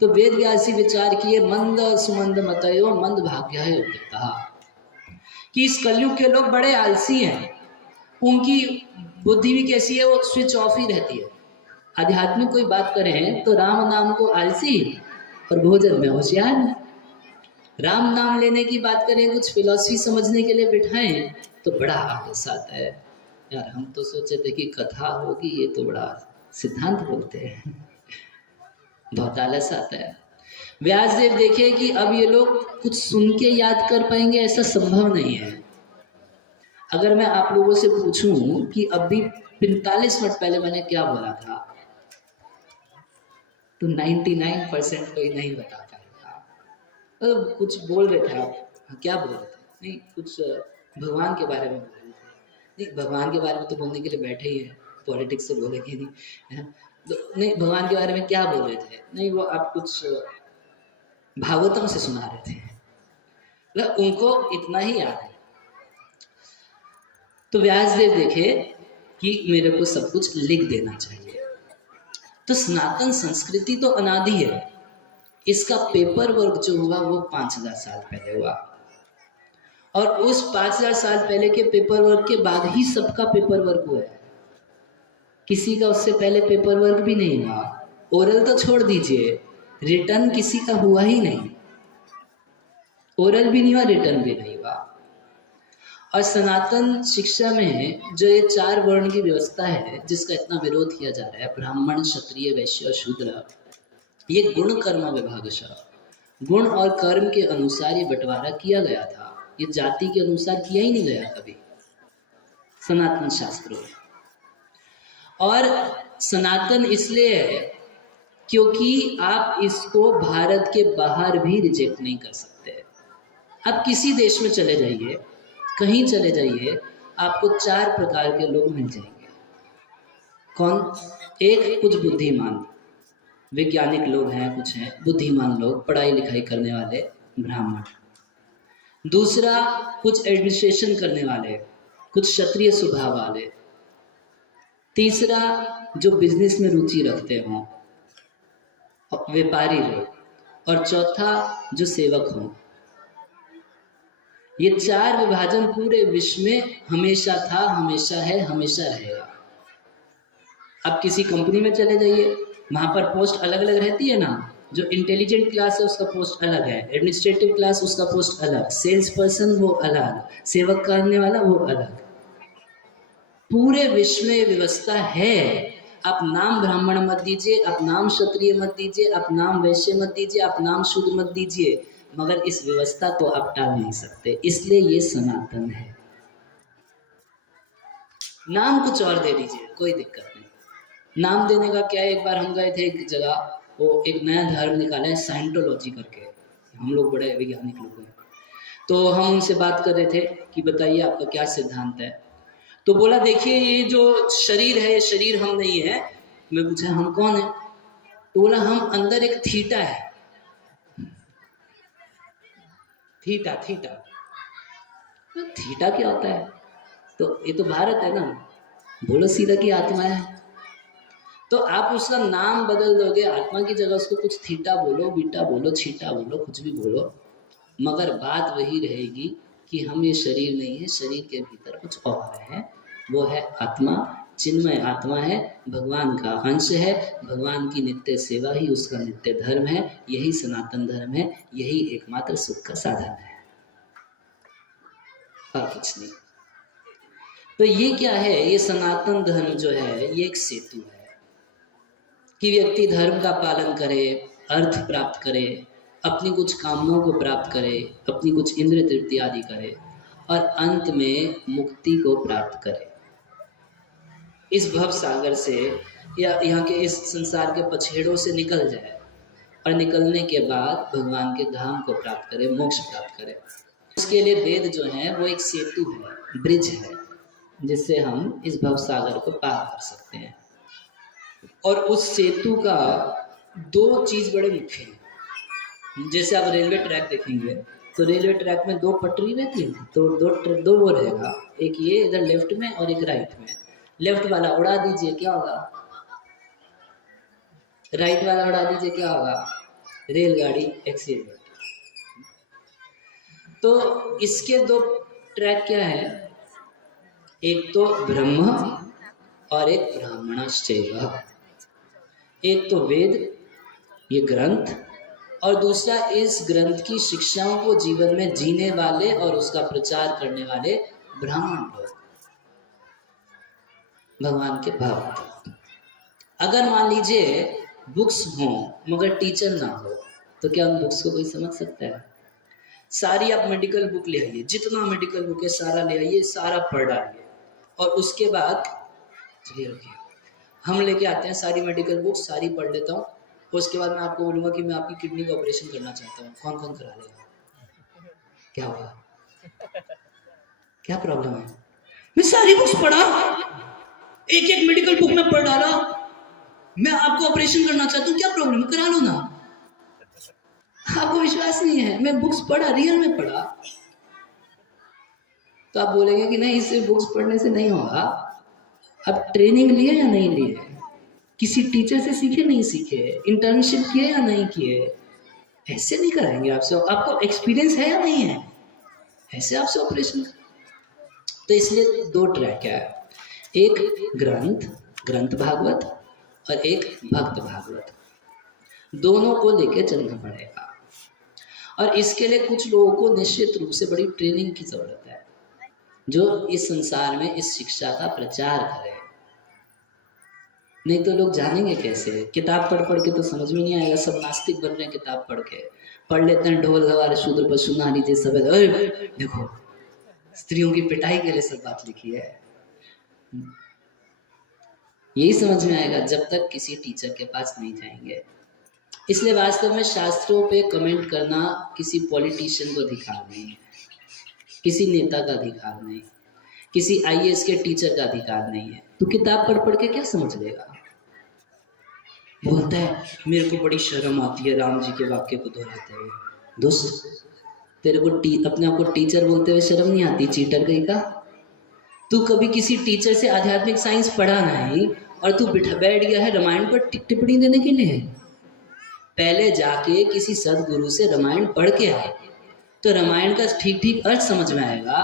तो वेद व्यासी विचार किए, मंद सुमंद मतयो मंद भाग्य है कि इस कलयुग के लोग बड़े आलसी हैं, उनकी बुद्धि भी कैसी है, वो स्विच ऑफ ही रहती है। आध्यात्मिक कोई बात करें तो राम नाम को आलसी और भोजन में होशियार। राम नाम लेने की बात करें, कुछ फिलॉसफी समझने के लिए बिठाएं तो बड़ा आलस आता है। यार हम तो सोचे थे कि कथा होगी, ये तो बड़ा सिद्धांत बोलते हैं। बहुत आलस आता है। व्यासदेव देखे कि अब ये लोग कुछ सुन के याद कर पाएंगे, ऐसा संभव नहीं है। अगर मैं आप लोगों से पूछूं कि अभी 45 मिनट पहले मैंने क्या बोला था, तो 99% कोई नहीं बता पाएगा। तो कुछ बोल रहे थे आप, क्या बोल रहे थे? नहीं, कुछ भगवान के बारे में बोल रहे थे। नहीं, भगवान के बारे में तो बोलने के लिए बैठे ही हैं, पॉलिटिक्स से बोलेंगे नहीं, है? तो नहीं, भगवान के बारे में क्या बोल रहे थे? नहीं, वो आप कुछ भागवतम से सुना रहे थे, मतलब उनको इतना ही याद है। तो व्यासदेव देखे कि मेरे को सब कुछ लिख देना चाहिए। तो सनातन संस्कृति तो अनादि है, इसका पेपर वर्क जो हुआ वो 5000 साल पहले हुआ। और उस 5000 साल पहले के पेपर वर्क के बाद ही सबका पेपर वर्क हुआ है। किसी का उससे पहले पेपर वर्क भी नहीं हुआ। ओरल तो छोड़ दीजिए, रिटर्न किसी का हुआ ही नहीं। ओरल भी नहीं हुआ, रिटर्न भी नहीं हुआ। और सनातन शिक्षा में जो ये 4 वर्ण की व्यवस्था है, जिसका इतना विरोध किया जा रहा है, ब्राह्मण, क्षत्रिय, वैश्य और शूद्र, ये गुण कर्म विभागशः, गुण और कर्म के अनुसार ये बंटवारा किया गया था। ये जाति के अनुसार किया ही नहीं गया कभी सनातन शास्त्रों में। और सनातन इसलिए है क्योंकि आप इसको भारत के बाहर भी रिजेक्ट नहीं कर सकते। आप किसी देश में चले जाइए, कहीं चले जाइए, आपको 4 प्रकार के लोग मिल जाएंगे। कौन? एक, कुछ बुद्धिमान वैज्ञानिक लोग हैं, कुछ हैं बुद्धिमान लोग, पढ़ाई लिखाई करने वाले ब्राह्मण। दूसरा, कुछ एडमिनिस्ट्रेशन करने वाले, कुछ क्षत्रिय स्वभाव वाले। तीसरा, जो बिजनेस में रुचि रखते हों, व्यापारी लोग। और चौथा, जो सेवक हों। ये 4 विभाजन पूरे विश्व में हमेशा था, हमेशा है, हमेशा रहेगा। अब किसी कंपनी में चले जाइए, वहाँ पर पोस्ट अलग अलग रहती है ना। जो इंटेलिजेंट क्लास है उसका पोस्ट अलग है, एडमिनिस्ट्रेटिव क्लास उसका पोस्ट अलग, सेल्स पर्सन वो अलग, सेवक करने वाला वो अलग। पूरे विश्व में व्यवस्था है। आप नाम ब्राह्मण मत दीजिए, आप नाम क्षत्रिय मत दीजिए, आप नाम वैश्य मत दीजिए, आप नाम शूद्र मत दीजिए, मगर इस व्यवस्था को आप टाल नहीं सकते। इसलिए ये सनातन है। नाम कुछ और दे दीजिए, कोई दिक्कत नहीं। नाम देने का क्या है, एक बार हम गए थे एक जगह, वो एक नया धर्म निकाला है साइंटोलॉजी करके। हम लोग बड़े वैज्ञानिक लोग हैं, तो हम उनसे बात कर रहे थे कि बताइए आपका क्या सिद्धांत है। तो बोला देखिए ये जो शरीर है, ये शरीर हम नहीं है। मैं पूछा हम कौन है? तो बोला हम अंदर एक थीटा है। थीटा थीटा तो थीटा क्या होता है? तो ये तो भारत है ना। बोलो सीधा की आत्मा है। तो आप उसका नाम बदल दोगे, आत्मा की जगह उसको कुछ थीटा बोलो, बीटा बोलो, छीटा बोलो, कुछ भी बोलो, मगर बात वही रहेगी कि हम ये शरीर नहीं है, शरीर के भीतर कुछ और है, वो है आत्मा, चिन्मय आत्मा है, भगवान का अंश है, भगवान की नित्य सेवा ही उसका नित्य धर्म है, यही सनातन धर्म है, यही एकमात्र सुख का साधन है, और कुछ नहीं। तो ये क्या है, ये सनातन धर्म जो है ये एक सेतु है कि व्यक्ति धर्म का पालन करे, अर्थ प्राप्त करे, अपनी कुछ कामनाओं को प्राप्त करे, अपनी कुछ इंद्रिय तृप्ति आदि करे, और अंत में मुक्ति को प्राप्त करे, इस भव सागर से या यहाँ के इस संसार के पछेड़ों से निकल जाए, और निकलने के बाद भगवान के धाम को प्राप्त करे, मोक्ष प्राप्त करे। उसके लिए वेद जो है वो एक सेतु है, ब्रिज है, जिससे हम इस भव सागर को पार कर सकते हैं। और उस सेतु का दो चीज बड़े मुख्य हैं। जैसे आप रेलवे ट्रैक देखेंगे तो रेलवे ट्रैक में दो पटरी रहती है, तो दो वो रहेगा, एक ये इधर लेफ्ट में और एक राइट में। लेफ्ट वाला उड़ा दीजिए, क्या होगा? राइट वाला उड़ा दीजिए, क्या होगा? रेलगाड़ी एक्सीडेंट। तो इसके दो ट्रैक क्या है, एक तो ब्रह्म और एक ब्राह्मणश्चैव। एक तो वेद, ये ग्रंथ, और दूसरा इस ग्रंथ की शिक्षाओं को जीवन में जीने वाले और उसका प्रचार करने वाले ब्राह्मण लोग, भगवान के भक्त। अगर मान लीजिए बुक्स हो मगर टीचर ना हो, तो क्या उन बुक्स को कोई समझ सकता है? सारी आप मेडिकल बुक ले आइए, जितना मेडिकल बुक है सारा ले आइए, सारा पढ़ डालिए, और उसके बाद चलिए रखिए, हम लेके आते हैं सारी मेडिकल बुक, सारी पढ़ लेता हूँ, उसके बाद मैं आपको बोलूँगा कि मैं आपकी किडनी का ऑपरेशन करना चाहता हूँ, कौन कौन करा लेगा? क्या होगा? क्या प्रॉब्लम है? मैं सारी बुक्स पढ़ा, एक एक मेडिकल बुक में पढ़ डाला, मैं आपको ऑपरेशन करना चाहता हूँ, क्या प्रॉब्लम है? करा लो ना। आपको विश्वास नहीं है, मैं बुक्स पढ़ा, रियल में पढ़ा। तो आप बोलेंगे कि नहीं, इससे बुक्स पढ़ने से नहीं होगा। अब ट्रेनिंग लिए या नहीं लिए, किसी टीचर से सीखे नहीं सीखे, इंटर्नशिप किए या नहीं किए, ऐसे नहीं कराएंगे आपसे। आपको एक्सपीरियंस है या नहीं है, ऐसे आपसे ऑपरेशन। तो इसलिए दो ट्रैक है, एक ग्रंथ भागवत और एक भक्त भागवत, दोनों को लेके चलना पड़ेगा। और इसके लिए कुछ लोगों को निश्चित रूप से बड़ी ट्रेनिंग की जरूरत है, जो इस संसार में इस शिक्षा का प्रचार करे। नहीं तो लोग जानेंगे कैसे? किताब पढ़ के तो समझ में नहीं आएगा। सब नास्तिक बन रहे हैं, किताब पढ़ लेते हैं, ढोल गवार शूद्र पशु नारी जी सब। देखो स्त्रियों की पिटाई के लिए सब बात लिखी है। यही समझ में आएगा जब तक किसी टीचर के पास नहीं जाएंगे। इसलिए वास्तव में शास्त्रों पे कमेंट करना किसी पॉलिटिशियन को अधिकार नहीं है, किसी नेता का अधिकार नहीं, किसी IAS के टीचर का अधिकार नहीं है। तो किताब पढ़ के क्या समझ लेगा? बोलता है मेरे को बड़ी शर्म आती है राम जी के वाक्य को दोहराते हुए। दोस्त, तेरे को अपने आप को टीचर बोलते हुए शर्म नहीं आती? चीटर कहीं का। तू कभी किसी टीचर से आध्यात्मिक साइंस पढ़ा नहीं और तू बैठ गया है रामायण पर टिप्पणी देने के लिए। पहले जाके किसी सदगुरु से रामायण पढ़ के आए तो रामायण का ठीक अर्थ समझ में आएगा।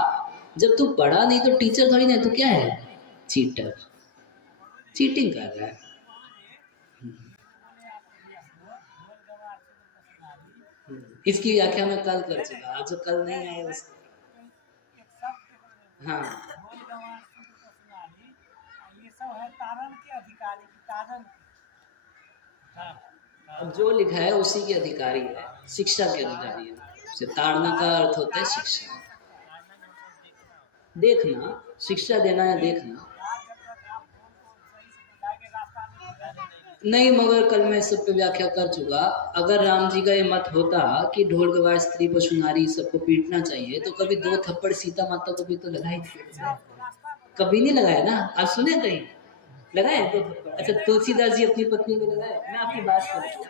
जब तू पढ़ा नहीं तो टीचर थोड़ी ना, तो क्या है? चीटर, चीटिंग कर रहा है। इसकी व्याख्या मैं कल कर चुका, आज जो कल नहीं आया उसको। हाँ, अब जो लिखा है उसी के अधिकारी है, शिक्षा के अधिकारी है। ताड़ना का अर्थ होता है शिक्षा, देखना, शिक्षा देना है, देखना नहीं। मगर कल मैं इस सब पे व्याख्या कर चुका। अगर राम जी का ये मत होता कि ढोल गवार स्त्री पशु नारी सबको पीटना चाहिए, तो कभी 2 थप्पड़ सीता माता को भी तो लगाई थी। कभी नहीं लगाया ना? आप सुने कहीं लगाए 2 थप्पड़? अच्छा, तुलसीदास जी अपनी पत्नी को लगाए? मैं आपकी बात कर रहा हूँ।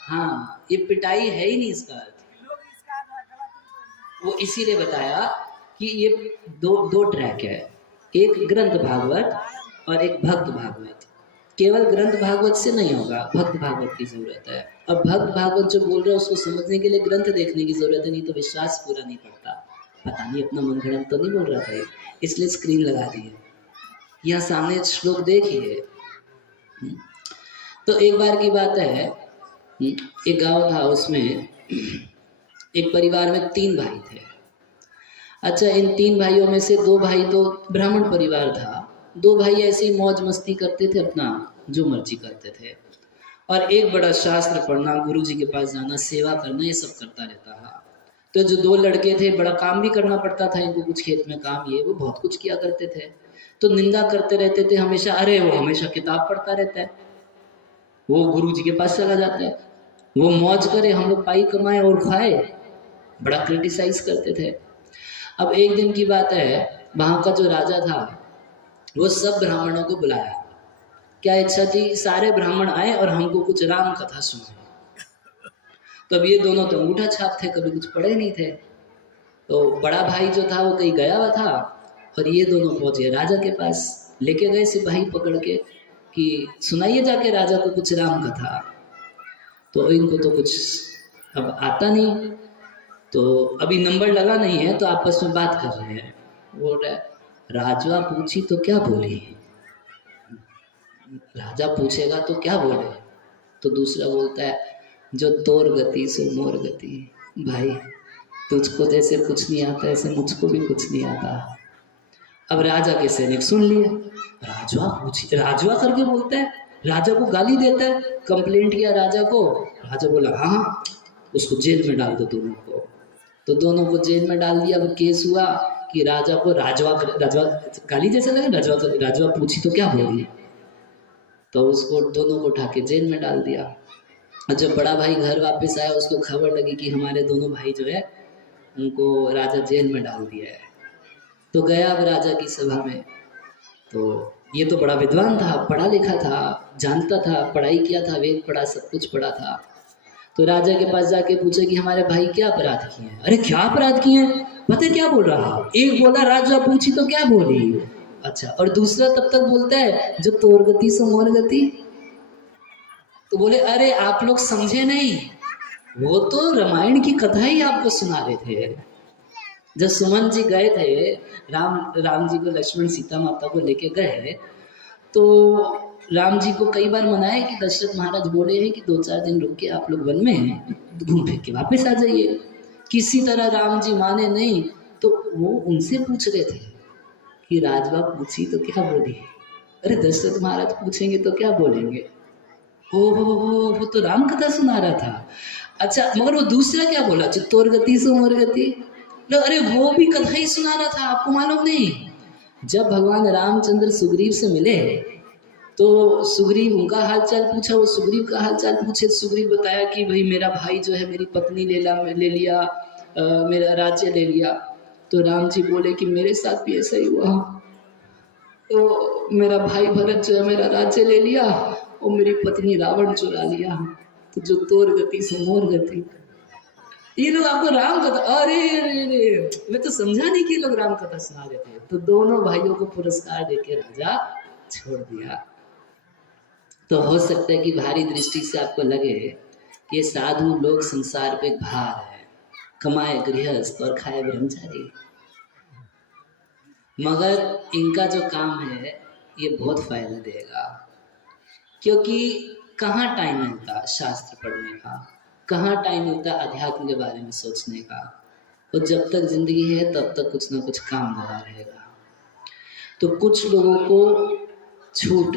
हाँ, ये पिटाई है ही नहीं इसका अर्थ। वो इसीलिए बताया कि ये दो ट्रैक है, एक ग्रंथ भागवत और एक भक्त भागवत। केवल ग्रंथ भागवत से नहीं होगा, भक्त भागवत की जरूरत है। अब भक्त भागवत जो बोल रहे हैं उसको समझने के लिए ग्रंथ देखने की जरूरत है, नहीं तो विश्वास पूरा नहीं पड़ता। पता नहीं अपना मन घड़त तो नहीं बोल रहा था, इसलिए स्क्रीन लगा दी है, यहाँ सामने श्लोक देखिए। तो एक बार की बात है, एक गांव था, उसमें एक परिवार में 3 भाई थे। अच्छा, इन 3 भाइयों में से 2 भाई तो ब्राह्मण परिवार था, 2 भाई ऐसे ही मौज मस्ती करते थे, अपना जो मर्जी करते थे, और एक बड़ा शास्त्र पढ़ना, गुरु जी के पास जाना, सेवा करना, ये सब करता रहता था। तो जो 2 लड़के थे, बड़ा काम भी करना पड़ता था इनको, कुछ खेत में काम, ये वो बहुत कुछ किया करते थे। तो निंदा करते रहते थे हमेशा, अरे वो हमेशा किताब पढ़ता रहता है, वो गुरु जी के पास चला जाता है, वो मौज करे, हम लोग पाई कमाए और खाए, बड़ा क्रिटिसाइज करते थे। अब एक दिन की बात है, वहाँ का जो राजा था वो सब ब्राह्मणों को बुलाया। क्या इच्छा थी? सारे ब्राह्मण आए और हमको कुछ राम कथा सुनाए। तो अब ये दोनों तो अंगूठा छाप थे, कभी कुछ पढ़े नहीं थे। तो बड़ा भाई जो था वो कहीं गया हुआ था, और ये दोनों पहुंचे राजा के पास, लेके गए सिपाही पकड़ के कि सुनाइए जाके राजा को कुछ राम कथा। तो इनको तो कुछ अब आता नहीं, तो अभी नंबर लगा नहीं है, तो आपस में बात कर रहे हैं। वो राजा पूछी तो क्या बोली, राजा पूछेगा तो क्या बोले। तो दूसरा बोलता है, जो तोर गति सो मोर गति। भाई तुझको जैसे कुछ नहीं आता, ऐसे मुझको भी कुछ नहीं आता। अब राजा के सैनिक सुन लिए, राजवा पूछी, राजवा करके बोलता है, राजा को गाली देता है, कंप्लेंट किया राजा को। राजा बोला हाँ हाँ, उसको जेल में डाल दो दोनों को। तो दोनों को जेल में डाल दिया। अब केस हुआ कि राजा को राजवा गाली जैसे लगे, राजवा पूछी तो क्या बोली, तो उसको दोनों को उठा के जेल में डाल दिया। और जब बड़ा भाई घर वापस आया, उसको खबर लगी कि हमारे दोनों भाई जो है उनको राजा जेल में डाल दिया है। तो गया अब राजा की सभा में, तो ये तो बड़ा विद्वान था, पढ़ा लिखा था, जानता था, पढ़ाई किया था, वेद पढ़ा, सब कुछ पढ़ा था। तो राजा के पास जाके पूछा कि हमारे भाई क्या अपराध किए हैं। अरे क्या अपराध किए हैं, पता क्या बोल रहा, एक बोला राजा पूछी तो क्या बोली। अच्छा, और दूसरा तब तक बोलता है, जो तोर गति सो मोर गति। तो बोले अरे आप लोग समझे नहीं, वो तो रामायण की कथा ही आपको सुना रहे थे। जब सुमन जी गए थे, राम जी को, लक्ष्मण सीता माता को लेके गए, तो राम जी को कई बार मनाया कि दशरथ महाराज बोले हैं कि 2-4 दिन रुक के आप लोग वन में घूम फिर के वापस आ जाइए। किसी तरह राम जी माने नहीं, तो वो उनसे पूछ रहे थे कि राजवा पूछी तो क्या बोली। अरे दशरथ महाराज पूछेंगे तो क्या बोलेंगे। वो तो राम कथा सुना रहा था। अच्छा, मगर वो दूसरा क्या बोला, चित्तौर गति से उमर गति। अरे वो भी कथा ही सुना रहा था, आपको मालूम नहीं। जब भगवान रामचंद्र सुग्रीव से मिले, तो सुग्रीव उनका हालचाल पूछा, वो सुग्रीव का हालचाल पूछे। सुग्रीव बताया कि भाई मेरा भाई जो है मेरी पत्नी ले लिया, मेरा राज्य ले लिया। तो राम जी बोले कि मेरे साथ भी ऐसा ही हुआ, तो मेरा भाई भरत जो है मेरा राज्य ले लिया, और मेरी पत्नी रावण चुरा लिया। तो जो तोर गति सो मोर गति। ये लोग आपको राम कथा, अरे मैं तो समझा नहीं कि लोग राम कथा सुना रहे थे। तो दोनों भाइयों को पुरस्कार देके राजा छोड़ दिया। तो हो सकता है कि भारी दृष्टि से आपको लगे कि ये साधु लोग संसार पे भार है, कमाए गृहस्थ और खाए ब्रह्मचारी, मगर इनका जो काम है ये बहुत फायदा देगा। क्योंकि कहाँ टाइम मिलता शास्त्र पढ़ने का, कहाँ टाइम मिलता अध्यात्म के बारे में सोचने का। और जब तक जिंदगी है तब तक कुछ ना कुछ काम लगा रहेगा। तो कुछ लोगों को छूट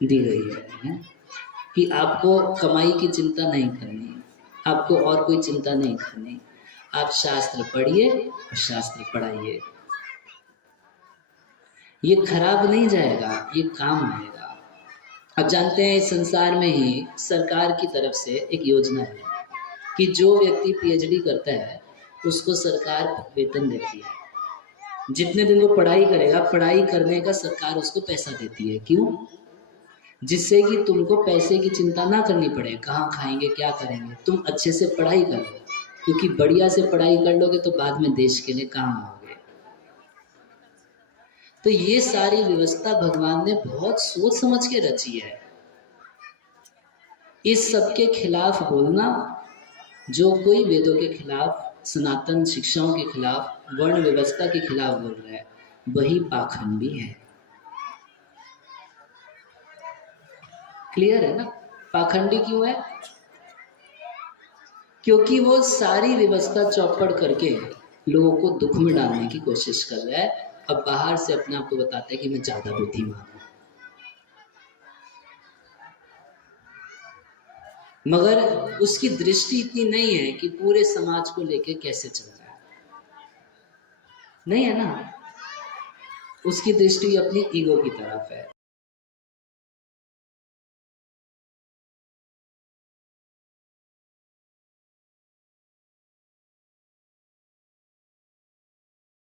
दी गई है कि आपको कमाई की चिंता नहीं करनी, आपको और कोई चिंता नहीं करनी, आप शास्त्र पढ़िए और शास्त्र पढ़ाइए। ये खराब नहीं जाएगा, ये काम आएगा। अब जानते हैं इस संसार में ही सरकार की तरफ से एक योजना है कि जो व्यक्ति पीएचडी करता है उसको सरकार वेतन देती है। जितने दिन वो पढ़ाई करेगा, पढ़ाई करने का सरकार उसको पैसा देती है। क्यों? जिससे कि तुमको पैसे की चिंता ना करनी पड़े, कहाँ खाएंगे क्या करेंगे, तुम अच्छे से पढ़ाई कर लो। क्योंकि बढ़िया से पढ़ाई कर लोगे तो बाद में देश के लिए काम आओगे। तो ये सारी व्यवस्था भगवान ने बहुत सोच समझ के रची है। इस सब के खिलाफ बोलना, जो कोई वेदों के खिलाफ, सनातन शिक्षाओं के खिलाफ, वर्ण व्यवस्था के खिलाफ बोल रहा है, वही पाखंडी है। क्लियर है ना? पाखंडी क्यों है? क्योंकि वो सारी व्यवस्था चौपट करके लोगों को दुख में डालने की कोशिश कर रहा है। अब बाहर से अपने आप को बताता है कि मैं ज्यादा बुद्धिमान हूं, मगर उसकी दृष्टि इतनी नहीं है कि पूरे समाज को लेके कैसे चल रहा है। नहीं है ना? उसकी दृष्टि अपनी ईगो की तरफ है।